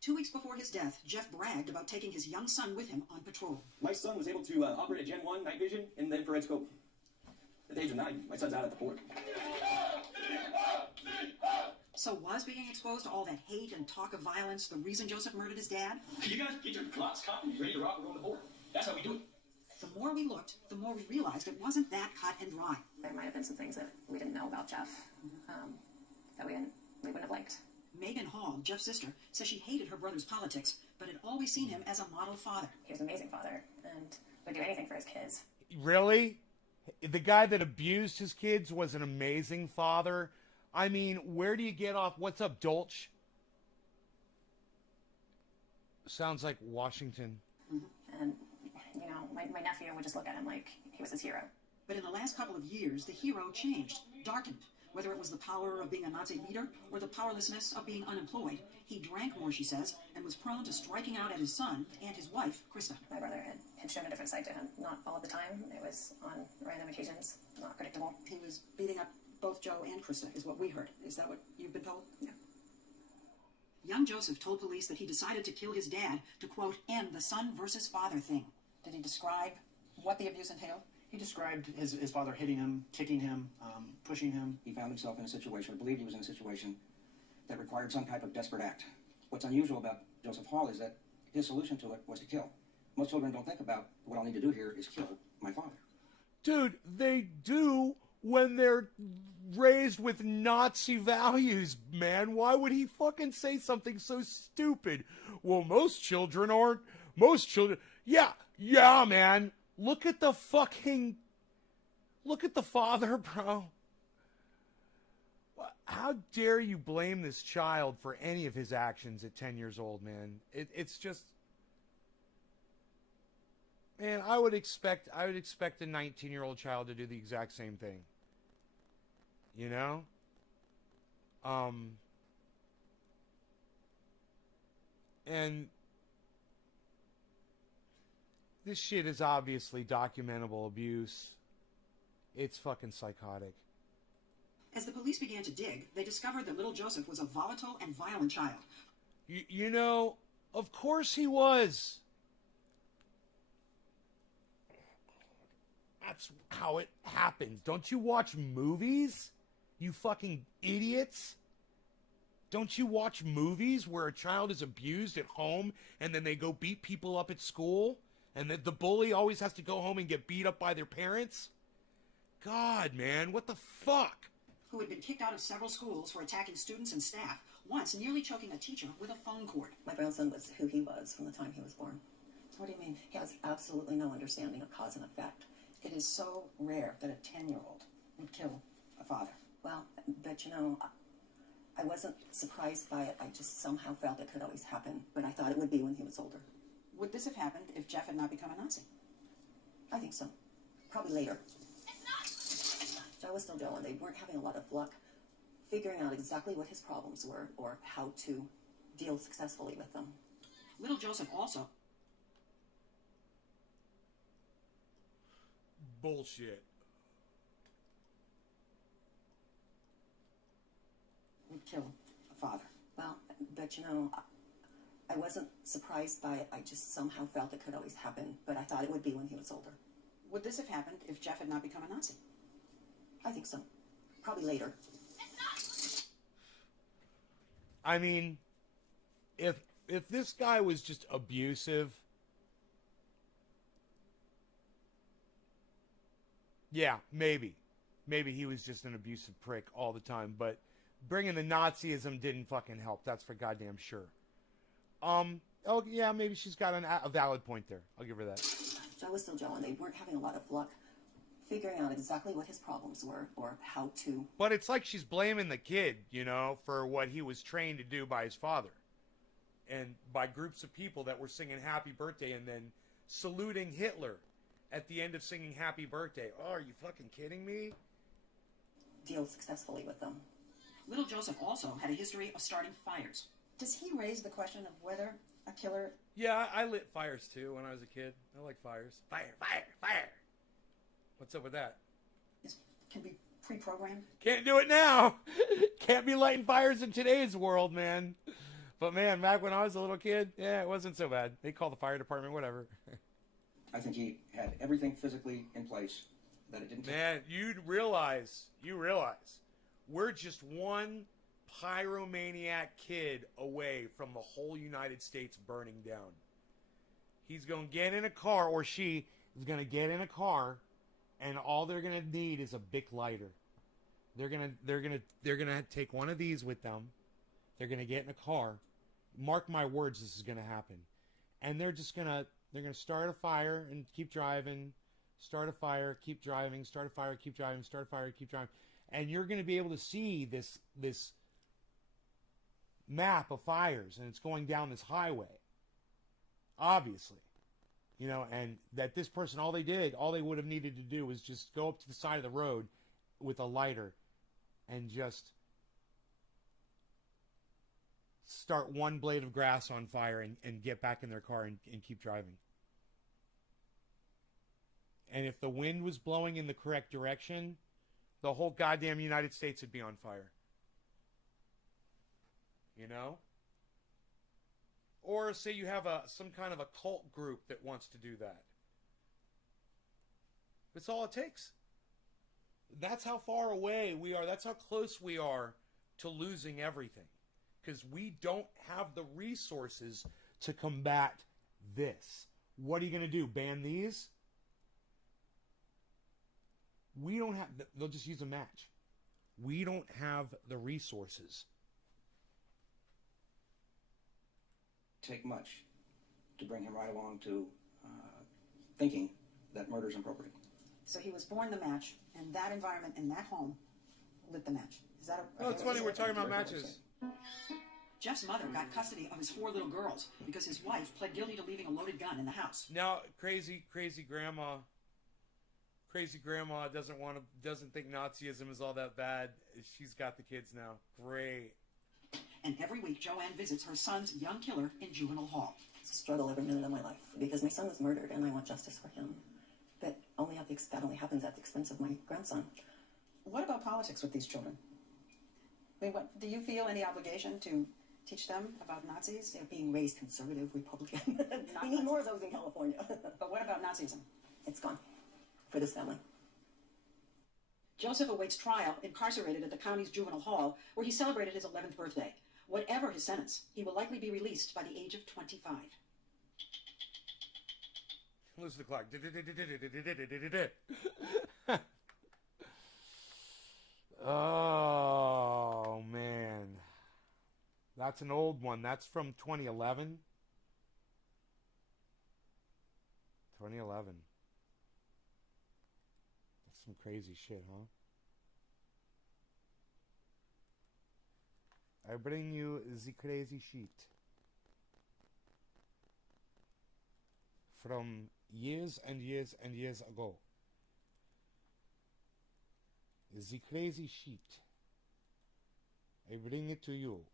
2 weeks before his death, Jeff bragged about taking his young son with him on patrol. My son was able to operate a Gen 1 night vision in the infrared scope. At the age of 9, my son's out at the port. So was being exposed to all that hate and talk of violence the reason Joseph murdered his dad? You guys get your clocks cocked and ready to rock around the board. That's how we do it. The more we looked, the more we realized it wasn't that cut and dry. There might have been some things that we didn't know about Jeff that we wouldn't have liked. Megan Hall, Jeff's sister, says she hated her brother's politics, but had always seen him as a model father. He was an amazing father and would do anything for his kids. Really? The guy that abused his kids was an amazing father? I mean, where do you get off? What's up, Dolch? Sounds like Washington. And, you know, my nephew would just look at him like he was his hero. But in the last couple of years, the hero changed, darkened. Whether it was the power of being a Nazi leader or the powerlessness of being unemployed, he drank more, she says, and was prone to striking out at his son and his wife, Krista. My brother had shown a different side to him. Not all the time. It was on random occasions. Not predictable. He was beating up both Joe and Krista, is what we heard. Is that what you've been told? Yeah. Young Joseph told police that he decided to kill his dad to, quote, end the son versus father thing. Did he describe what the abuse entailed? He described his father hitting him, kicking him, pushing him. He found himself in a situation, or believed he was in a situation, that required some type of desperate act. What's unusual about Joseph Hall is that his solution to it was to kill. Most children don't think about, what I'll need to do here is kill my father. Dude, they do when they're raised with Nazi values, man. Why would he fucking say something so stupid? Well, most children aren't. Most children... Yeah, man. Look at the father, bro. How dare you blame this child for any of his actions at 10 years old, man? It's just... Man, I would expect a 19-year-old child to do the exact same thing. You know? And this shit is obviously documentable abuse. It's fucking psychotic. As the police began to dig, they discovered that little Joseph was a volatile and violent child. You know, of course he was. That's how it happens. Don't you watch movies? You fucking idiots. Don't you watch movies where a child is abused at home and then they go beat people up at school? And the bully always has to go home and get beat up by their parents? God, man, what the fuck? Who had been kicked out of several schools for attacking students and staff, once nearly choking a teacher with a phone cord. My grandson was who he was from the time he was born. What do you mean? He has absolutely no understanding of cause and effect. It is so rare that a 10-year-old would kill a father. Well, but you know, I wasn't surprised by it. I just somehow felt it could always happen, but I thought it would be when he was older. Would this have happened if Jeff had not become a Nazi? I think so. Probably later. Joe was still Joe, and they weren't having a lot of luck figuring out exactly what his problems were or how to deal successfully with them. Little Joseph also. Bullshit. Would kill a father. Well, But you know, I wasn't surprised by it. I just somehow felt it could always happen, but I thought it would be when he was older. Would this have happened if Jeff had not become a Nazi? I think so. Probably later. I mean, if this guy was just abusive, yeah, maybe he was just an abusive prick all the time. But bringing the Nazism didn't fucking help. That's for goddamn sure. Oh yeah, maybe she's got a valid point there. I'll give her that. Joe was still Joe, and they weren't having a lot of luck figuring out exactly what his problems were or how to. But it's like she's blaming the kid, you know, for what he was trained to do by his father. And by groups of people that were singing happy birthday and then saluting Hitler at the end of singing happy birthday. Oh, are you fucking kidding me? Deal successfully with them. Little Joseph also had a history of starting fires. Does he raise the question of whether a killer... Yeah, I lit fires too when I was a kid. I like fires. Fire, fire, fire. What's up with that? Can be pre-programmed? Can't do it now. Can't be lighting fires in today's world, man. But man, back when I was a little kid, yeah, it wasn't so bad. They called the fire department, whatever. I think he had everything physically in place that it didn't take. Man, you realize, we're just one pyromaniac kid away from the whole United States burning down. He's going to get in a car, or she is going to get in a car, and all they're going to need is a Bic lighter. They're gonna take one of these with them. They're going to get in a car. Mark my words, this is going to happen. And they're going to start a fire and keep driving. Start a fire, keep driving. Start a fire, keep driving. Start a fire, keep driving. And you're going to be able to see this map of fires, and it's going down this highway. Obviously. You know, and that this person, all they would have needed to do was just go up to the side of the road with a lighter and just start one blade of grass on fire and get back in their car and keep driving. And if the wind was blowing in the correct direction, the whole goddamn United States would be on fire. You know? Or say you have some kind of a cult group that wants to do that. That's all it takes. That's how far away we are. That's how close we are to losing everything. Because we don't have the resources to combat this. What are you going to do? Ban these? We don't have... They'll just use a match. We don't have the resources. Take much to bring him right along to thinking that murder is appropriate. So he was born the match, and that environment in that home lit the match. Is that a... Oh, it's funny we're talking about matches. Jeff's mother got custody of his 4 little girls because his wife pled guilty to leaving a loaded gun in the house. Now, crazy grandma doesn't think Nazism is all that bad. She's got the kids now. Great. And every week, Joanne visits her son's young killer in juvenile hall. It's a struggle every minute of my life because my son was murdered and I want justice for him. But that only happens at the expense of my grandson. What about politics with these children? I mean, do you feel any obligation to teach them about Nazis? They're being raised conservative, Republican. We need more of those in California. But what about Nazism? It's gone. For this family. Joseph awaits trial, incarcerated at the county's juvenile hall, where he celebrated his 11th birthday. Whatever his sentence, he will likely be released by the age of 25. Lose the clock. Oh, man. That's an old one. That's from 2011. 2011. That's some crazy shit, huh? I bring you the crazy shit. From years and years and years ago. The crazy shit. I bring it to you.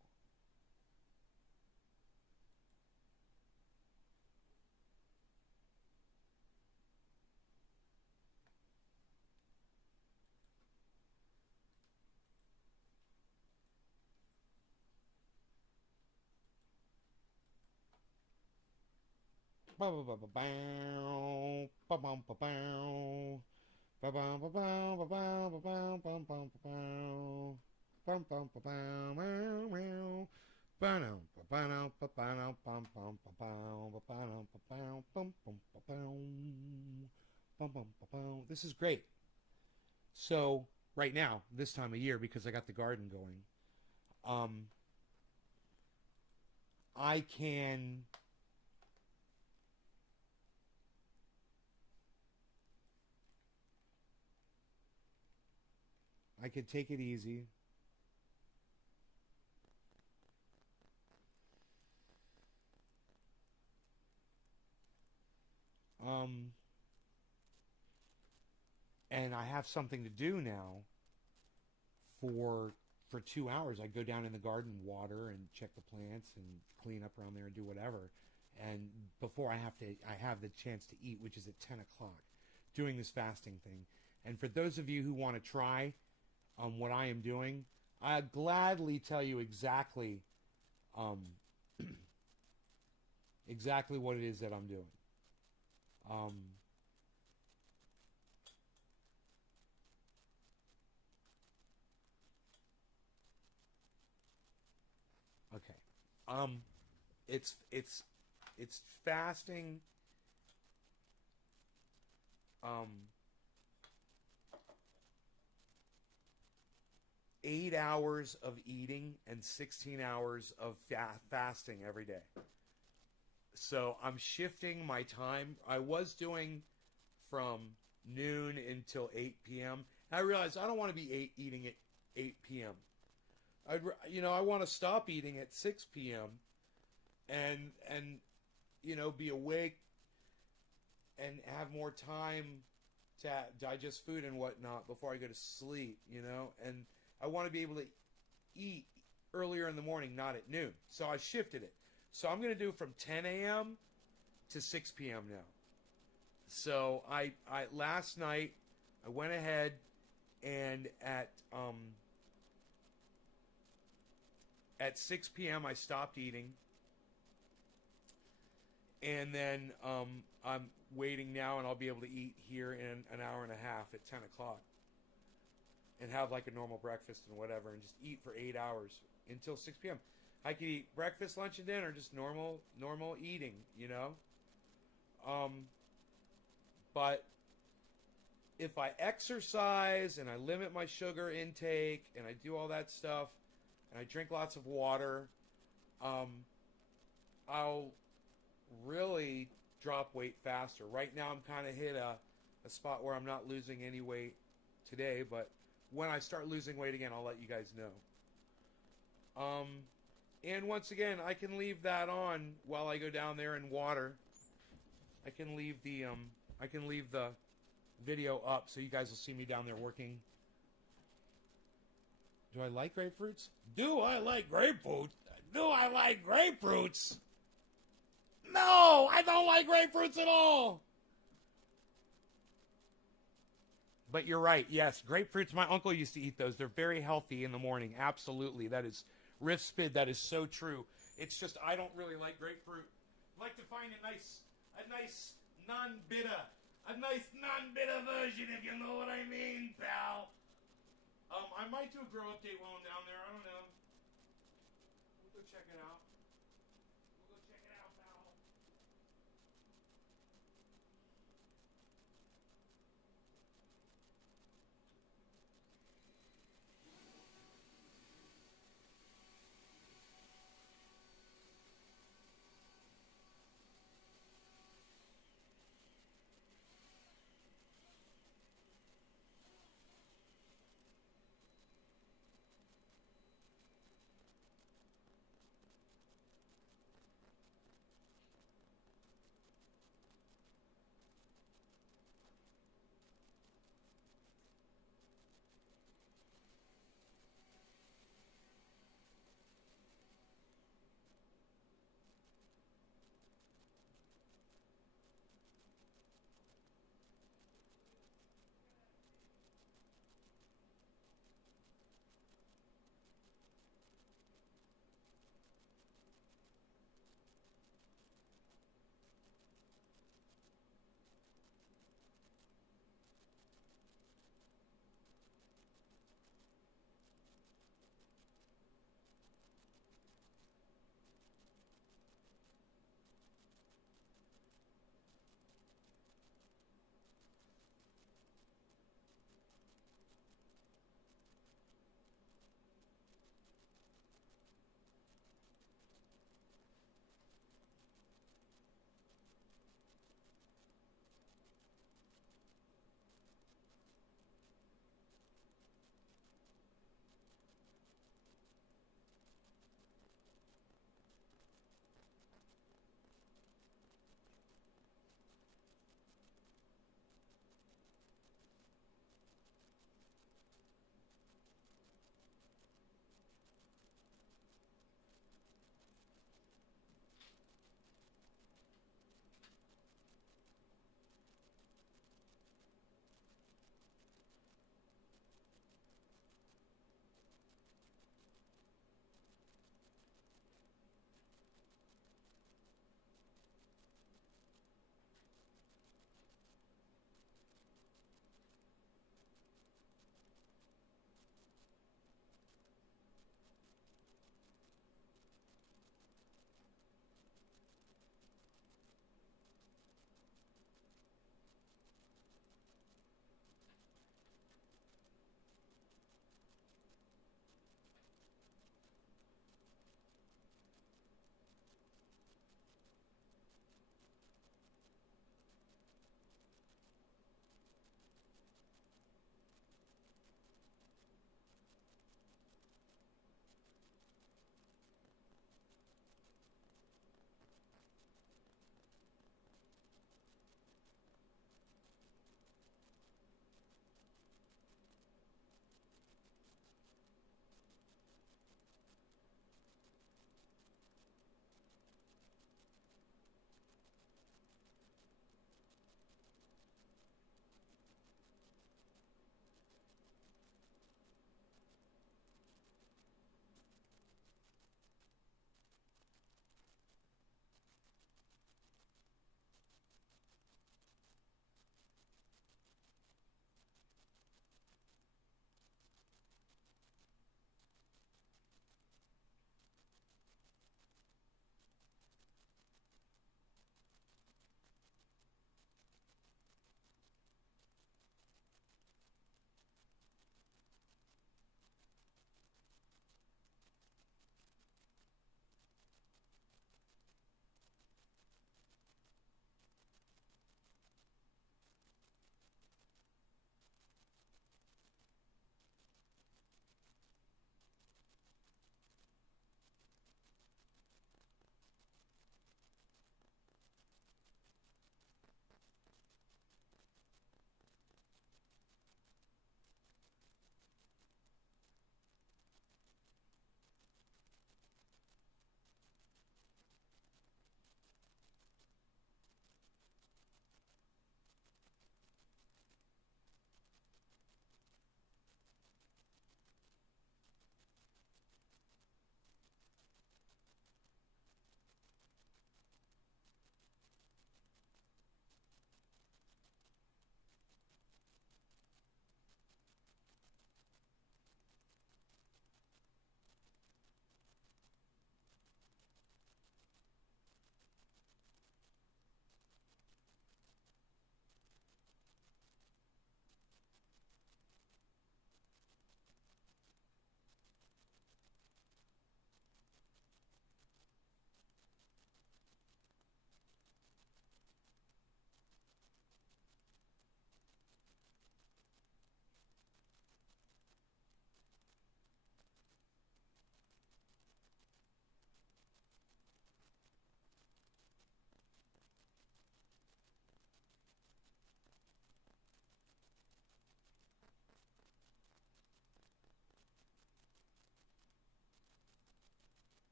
This is great. So right now, this time of year, because I got the garden going, I can take it easy. And I have something to do now for 2 hours. I go down in the garden, water and check the plants and clean up around there and do whatever. And before I have the chance to eat, which is at 10 o'clock, doing this fasting thing. And for those of you who want to try what I am doing, I gladly tell you exactly exactly what it is that I'm doing. Okay. It's fasting. 8 hours of eating and 16 hours of fasting every day. So I'm shifting my time. I was doing from noon until 8 p.m. I realized I don't want to be eating at 8 p.m. I want to stop eating at 6 p.m. and be awake and have more time to digest food and whatnot before I go to sleep, and I want to be able to eat earlier in the morning, not at noon. So I shifted it. So I'm going to do from 10 a.m. to 6 p.m. now. So I last night I went ahead and at 6 p.m. I stopped eating. And then I'm waiting now, and I'll be able to eat here in an hour and a half at 10 o'clock. And have like a normal breakfast and whatever, and just eat for 8 hours until 6 p.m. I could eat breakfast, lunch, and dinner, just normal eating, But if I exercise and I limit my sugar intake and I do all that stuff and I drink lots of water, I'll really drop weight faster. Right now I'm kind of hit a spot where I'm not losing any weight today, but when I start losing weight again, I'll let you guys know. And once again, I can leave that on while I go down there and water. I can leave the video up so you guys will see me down there working. Do I like grapefruits? Do I like grapefruits? Do I like grapefruits? No, I don't like grapefruits at all. But you're right. Yes, grapefruits. My uncle used to eat those. They're very healthy in the morning. Absolutely. That is Riff Spid. That is so true. It's just I don't really like grapefruit. I like to find a nice non-bitter version, if you know what I mean, pal. I might do a grow update while I'm down there. I don't know. We'll go check it out. Pal.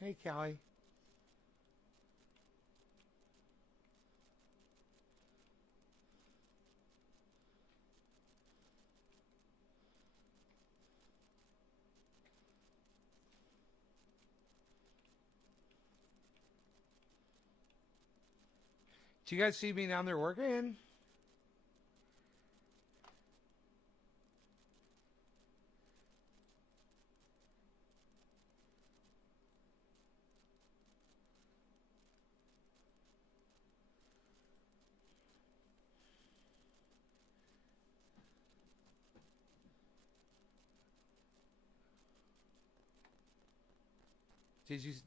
Hey, Callie. Do you guys see me down there working?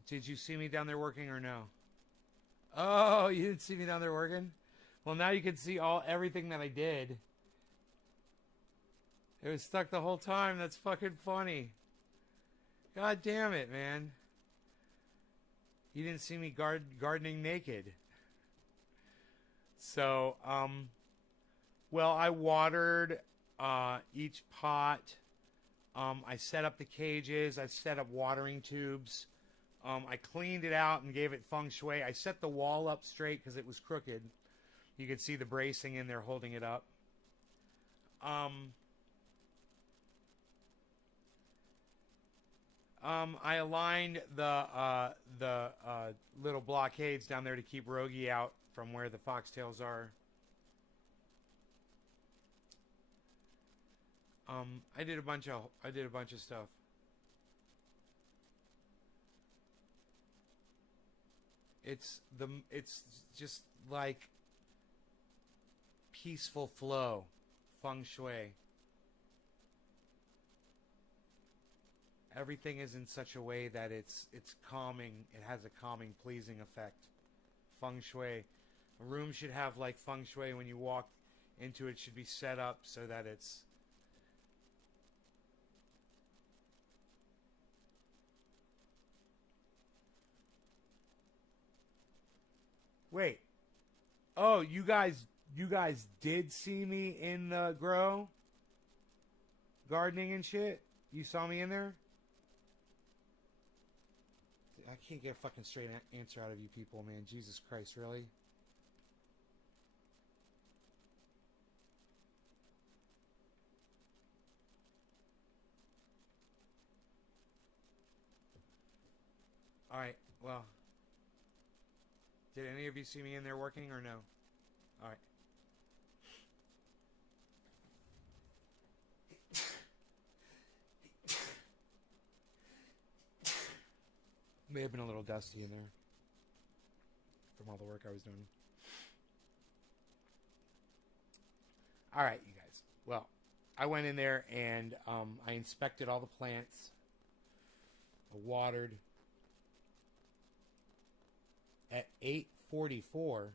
Did you see me down there working or no? Oh, you didn't see me down there working? Well, now you can see everything that I did. It was stuck the whole time. That's fucking funny. God damn it, man. You didn't see me gardening naked. So, well, I watered each pot. I set up the cages. I set up watering tubes. I cleaned it out and gave it feng shui. I set the wall up straight because it was crooked. You could see the bracing in there holding it up. I aligned the little blockades down there to keep Rogie out from where the foxtails are. I did a bunch of stuff. It's just like peaceful flow, feng shui. Everything is in such a way that it's calming. It has a calming, pleasing effect. Feng shui. A room should have like feng shui when you walk into it. Should be set up so that it's Wait. Oh, you guys did see me in the grow? Gardening and shit? You saw me in there? I can't get a fucking straight answer out of you people, man. Jesus Christ, really? Alright, well. Did any of you see me in there working or no? Alright. May have been a little dusty in there from all the work I was doing. Alright, you guys. Well, I went in there and I inspected all the plants. I watered. At 8:44,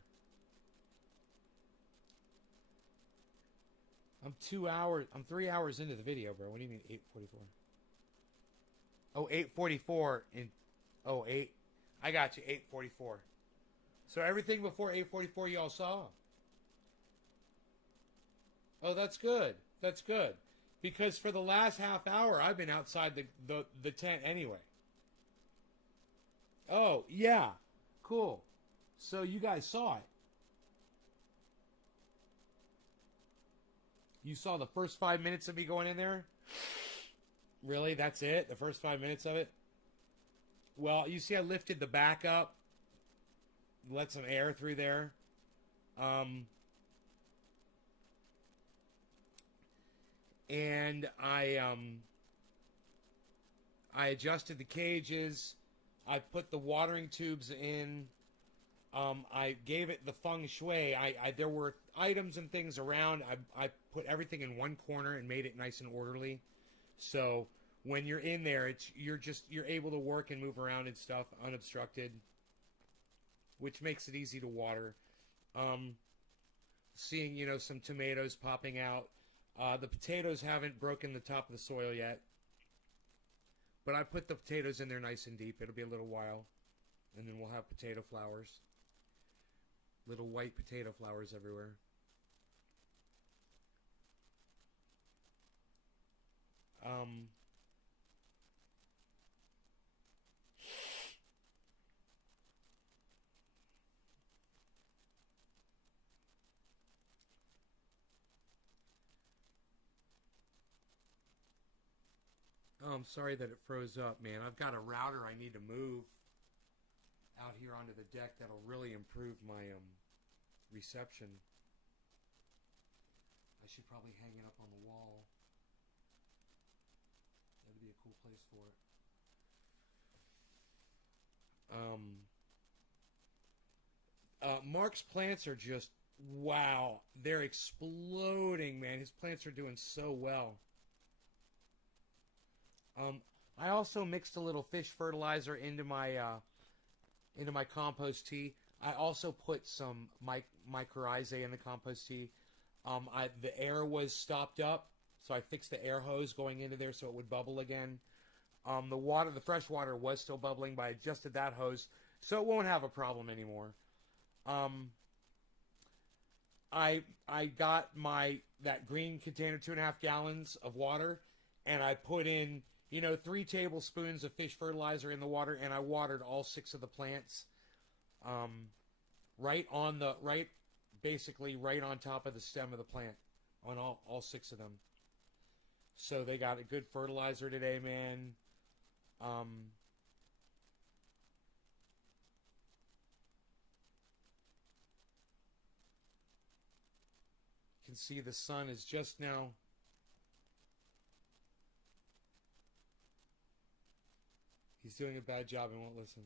I'm 3 hours into the video, bro. What do you mean 8:44? Oh, 8:44 in 8. I got you, 8:44. So everything before 8:44 y'all saw. Oh, that's good. That's good. Because for the last half hour I've been outside the tent anyway. Oh, yeah. Cool. So you guys saw it. You saw the first 5 minutes of me going in there? Really? That's it? The first 5 minutes of it? Well, you see I lifted the back up. Let some air through there. And I adjusted the cages. I put the watering tubes in. I gave it the feng shui. There were items and things around. I put everything in one corner and made it nice and orderly. So when you're in there, you're able to work and move around and stuff unobstructed, which makes it easy to water. Seeing some tomatoes popping out. The potatoes haven't broken the top of the soil yet. But I put the potatoes in there nice and deep. It'll be a little while. And then we'll have potato flowers. Little white potato flowers everywhere. I'm sorry that it froze up, man. I've got a router I need to move out here onto the deck that'll really improve my reception. I should probably hang it up on the wall. That'd be a cool place for it. Mark's plants are just, wow. They're exploding, man. His plants are doing so well. I also mixed a little fish fertilizer into my compost tea. I also put some mycorrhizae in the compost tea. The air was stopped up, so I fixed the air hose going into there so it would bubble again. The fresh water was still bubbling, but I adjusted that hose so it won't have a problem anymore. I got that green container, 2.5 gallons of water, and I put in 3 tablespoons of fish fertilizer in the water, and I watered all 6 of the plants, basically right on top of the stem of the plant, on all 6 of them. So they got a good fertilizer today, man. You can see the sun is just now. He's doing a bad job and won't listen.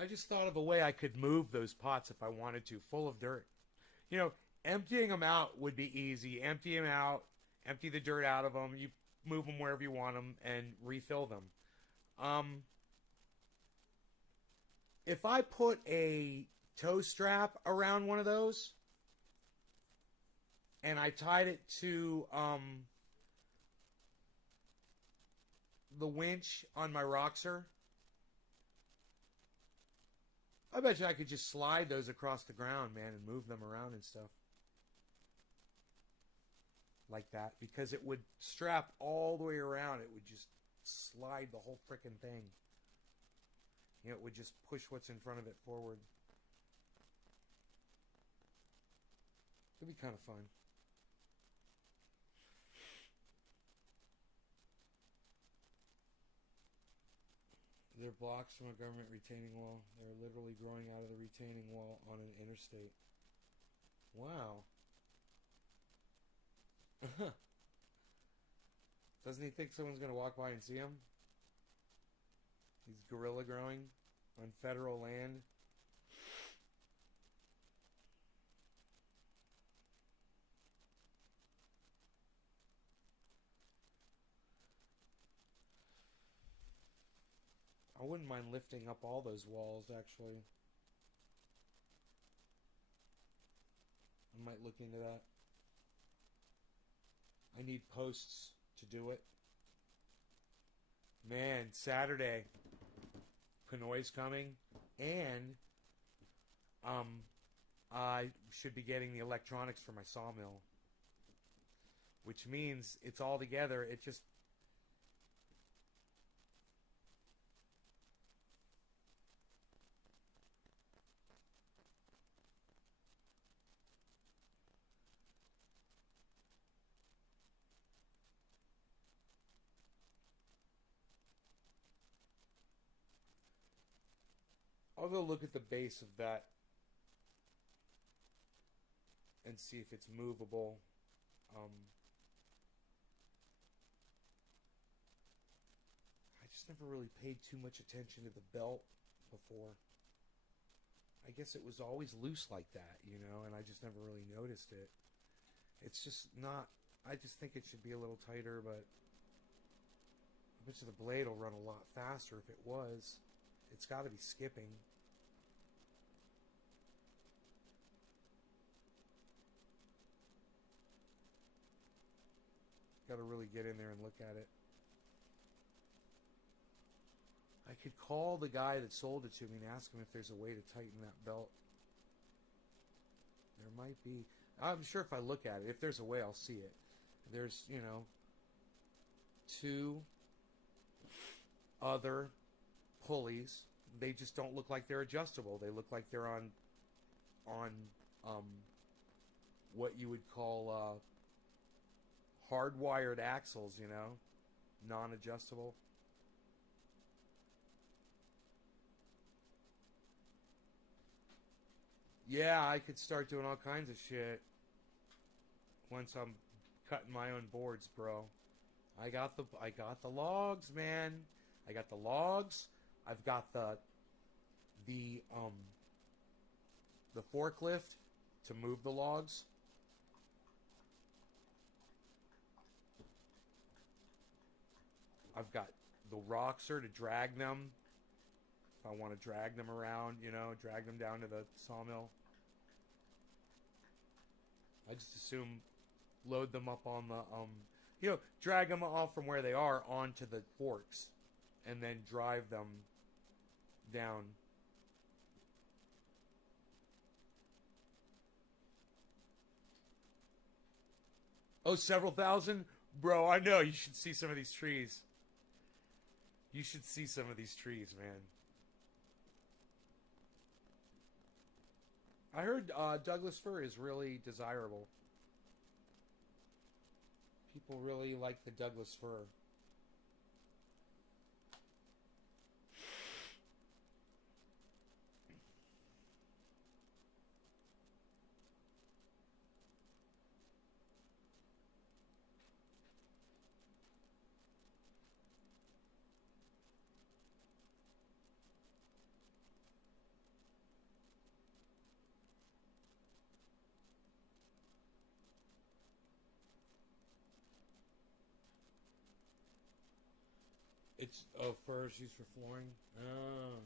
I just thought of a way I could move those pots if I wanted to, full of dirt. Emptying them out would be easy. Empty them out, empty the dirt out of them, you move them wherever you want them, and refill them. If I put a tow strap around one of those, and I tied it to the winch on my Roxer, I bet you I could just slide those across the ground, man, and move them around and stuff. Like that. Because it would strap all the way around. It would just slide the whole frickin' thing. It would just push what's in front of it forward. It'd be kind of fun. They're blocks from a government retaining wall. They're literally growing out of the retaining wall on an interstate. Wow. Doesn't he think someone's going to walk by and see him? He's gorilla growing on federal land. I wouldn't mind lifting up all those walls, actually. I might look into that. I need posts to do it. Man, Saturday, Pinoy's coming, and I should be getting the electronics for my sawmill, which means it's all together. It just I'll go look at the base of that and see if it's movable. I just never really paid too much attention to the belt before. I guess it was always loose like that, and I just never really noticed it. It's just not, I just think it should be a little tighter, but bet you the blade will run a lot faster if it was. It's got to be skipping. Got to really get in there and look at it. I could call the guy that sold it to me and ask him if there's a way to tighten that belt. There might be. I'm sure if I look at it, if there's a way, I'll see it. There's, you know, 2 other pulleys. They just don't look like they're adjustable. They look like they're on what you would call hardwired axles, you know, non-adjustable. Yeah, I could start doing all kinds of shit once I'm cutting my own boards, bro. I got the logs, man. I got the logs. I've got the forklift to move the logs. I've got the roxer to drag them. If I want to drag them around, you know, drag them down to the sawmill. I just assume load them up on the, you know, drag them off from where they are onto the forks and then drive them down. Oh, several thousand? Bro, I know. You should see some of these trees. You should see some of these trees, man. I heard Douglas fir is really desirable. People really like the Douglas fir. It's, oh, fur is used for flooring? Oh.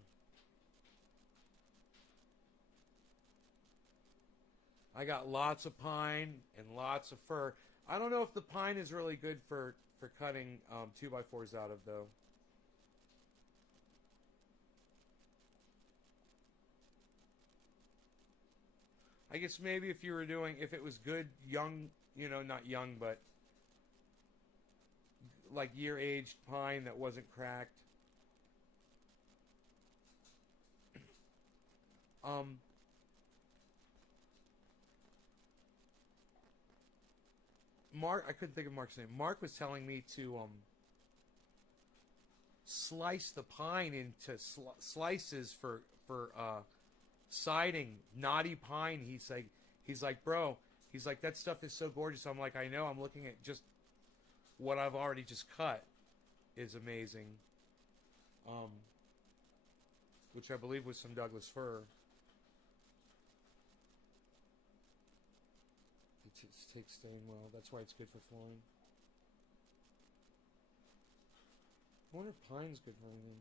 I got lots of pine and lots of fir. I don't know if the pine is really good for cutting 2x4s out of, though. I guess maybe if you were doing, if it was good, young, you know, not young, but like year-aged pine that wasn't cracked. Mark, I couldn't think of Mark's name. Mark was telling me to slice the pine into slices for siding, knotty pine. He's like, bro, he's like, that stuff is so gorgeous. I'm like, I know. I'm looking at just what I've already just cut is amazing. Which I believe was some Douglas fir. It takes staying well. That's why it's good for flooring. I wonder if pine's good for anything.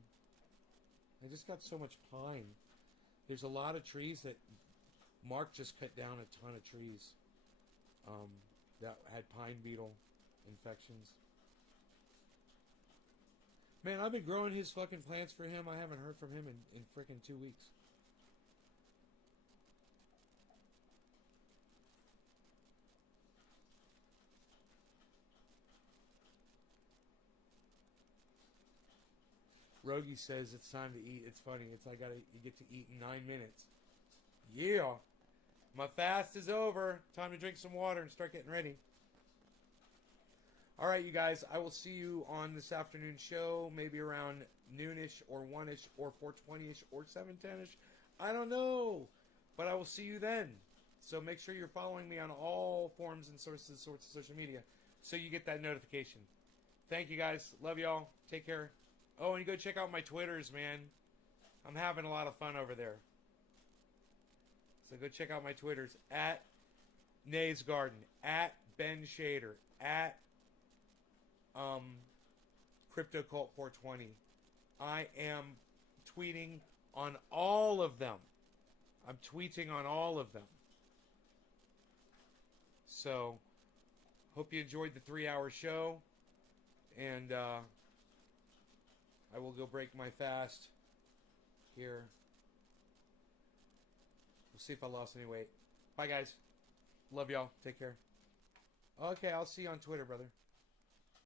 I just got so much pine. There's a lot of trees that Mark just cut down a ton of trees that had pine beetle infections. Man, I've been growing his fucking plants for him. I haven't heard from him in frickin' 2 weeks. Rogie says it's time to eat. It's funny. It's like you get to eat in 9 minutes. Yeah. My fast is over. Time to drink some water and start getting ready. All right, you guys. I will see you on this afternoon show, maybe around noonish or 1ish or 4:20ish or 7:10ish. I don't know. But I will see you then. So make sure you're following me on all forms and sorts of social media so you get that notification. Thank you, guys. Love y'all. Take care. Oh, and you go check out my Twitters, man. I'm having a lot of fun over there. So go check out my Twitters. At Nays Garden. At Ben Shader. At Crypto Cult 420. I am tweeting on all of them. I'm tweeting on all of them. So, hope you enjoyed the 3-hour show. And I will go break my fast here. We'll see if I lost any weight. Bye, guys. Love y'all. Take care. Okay, I'll see you on Twitter, brother.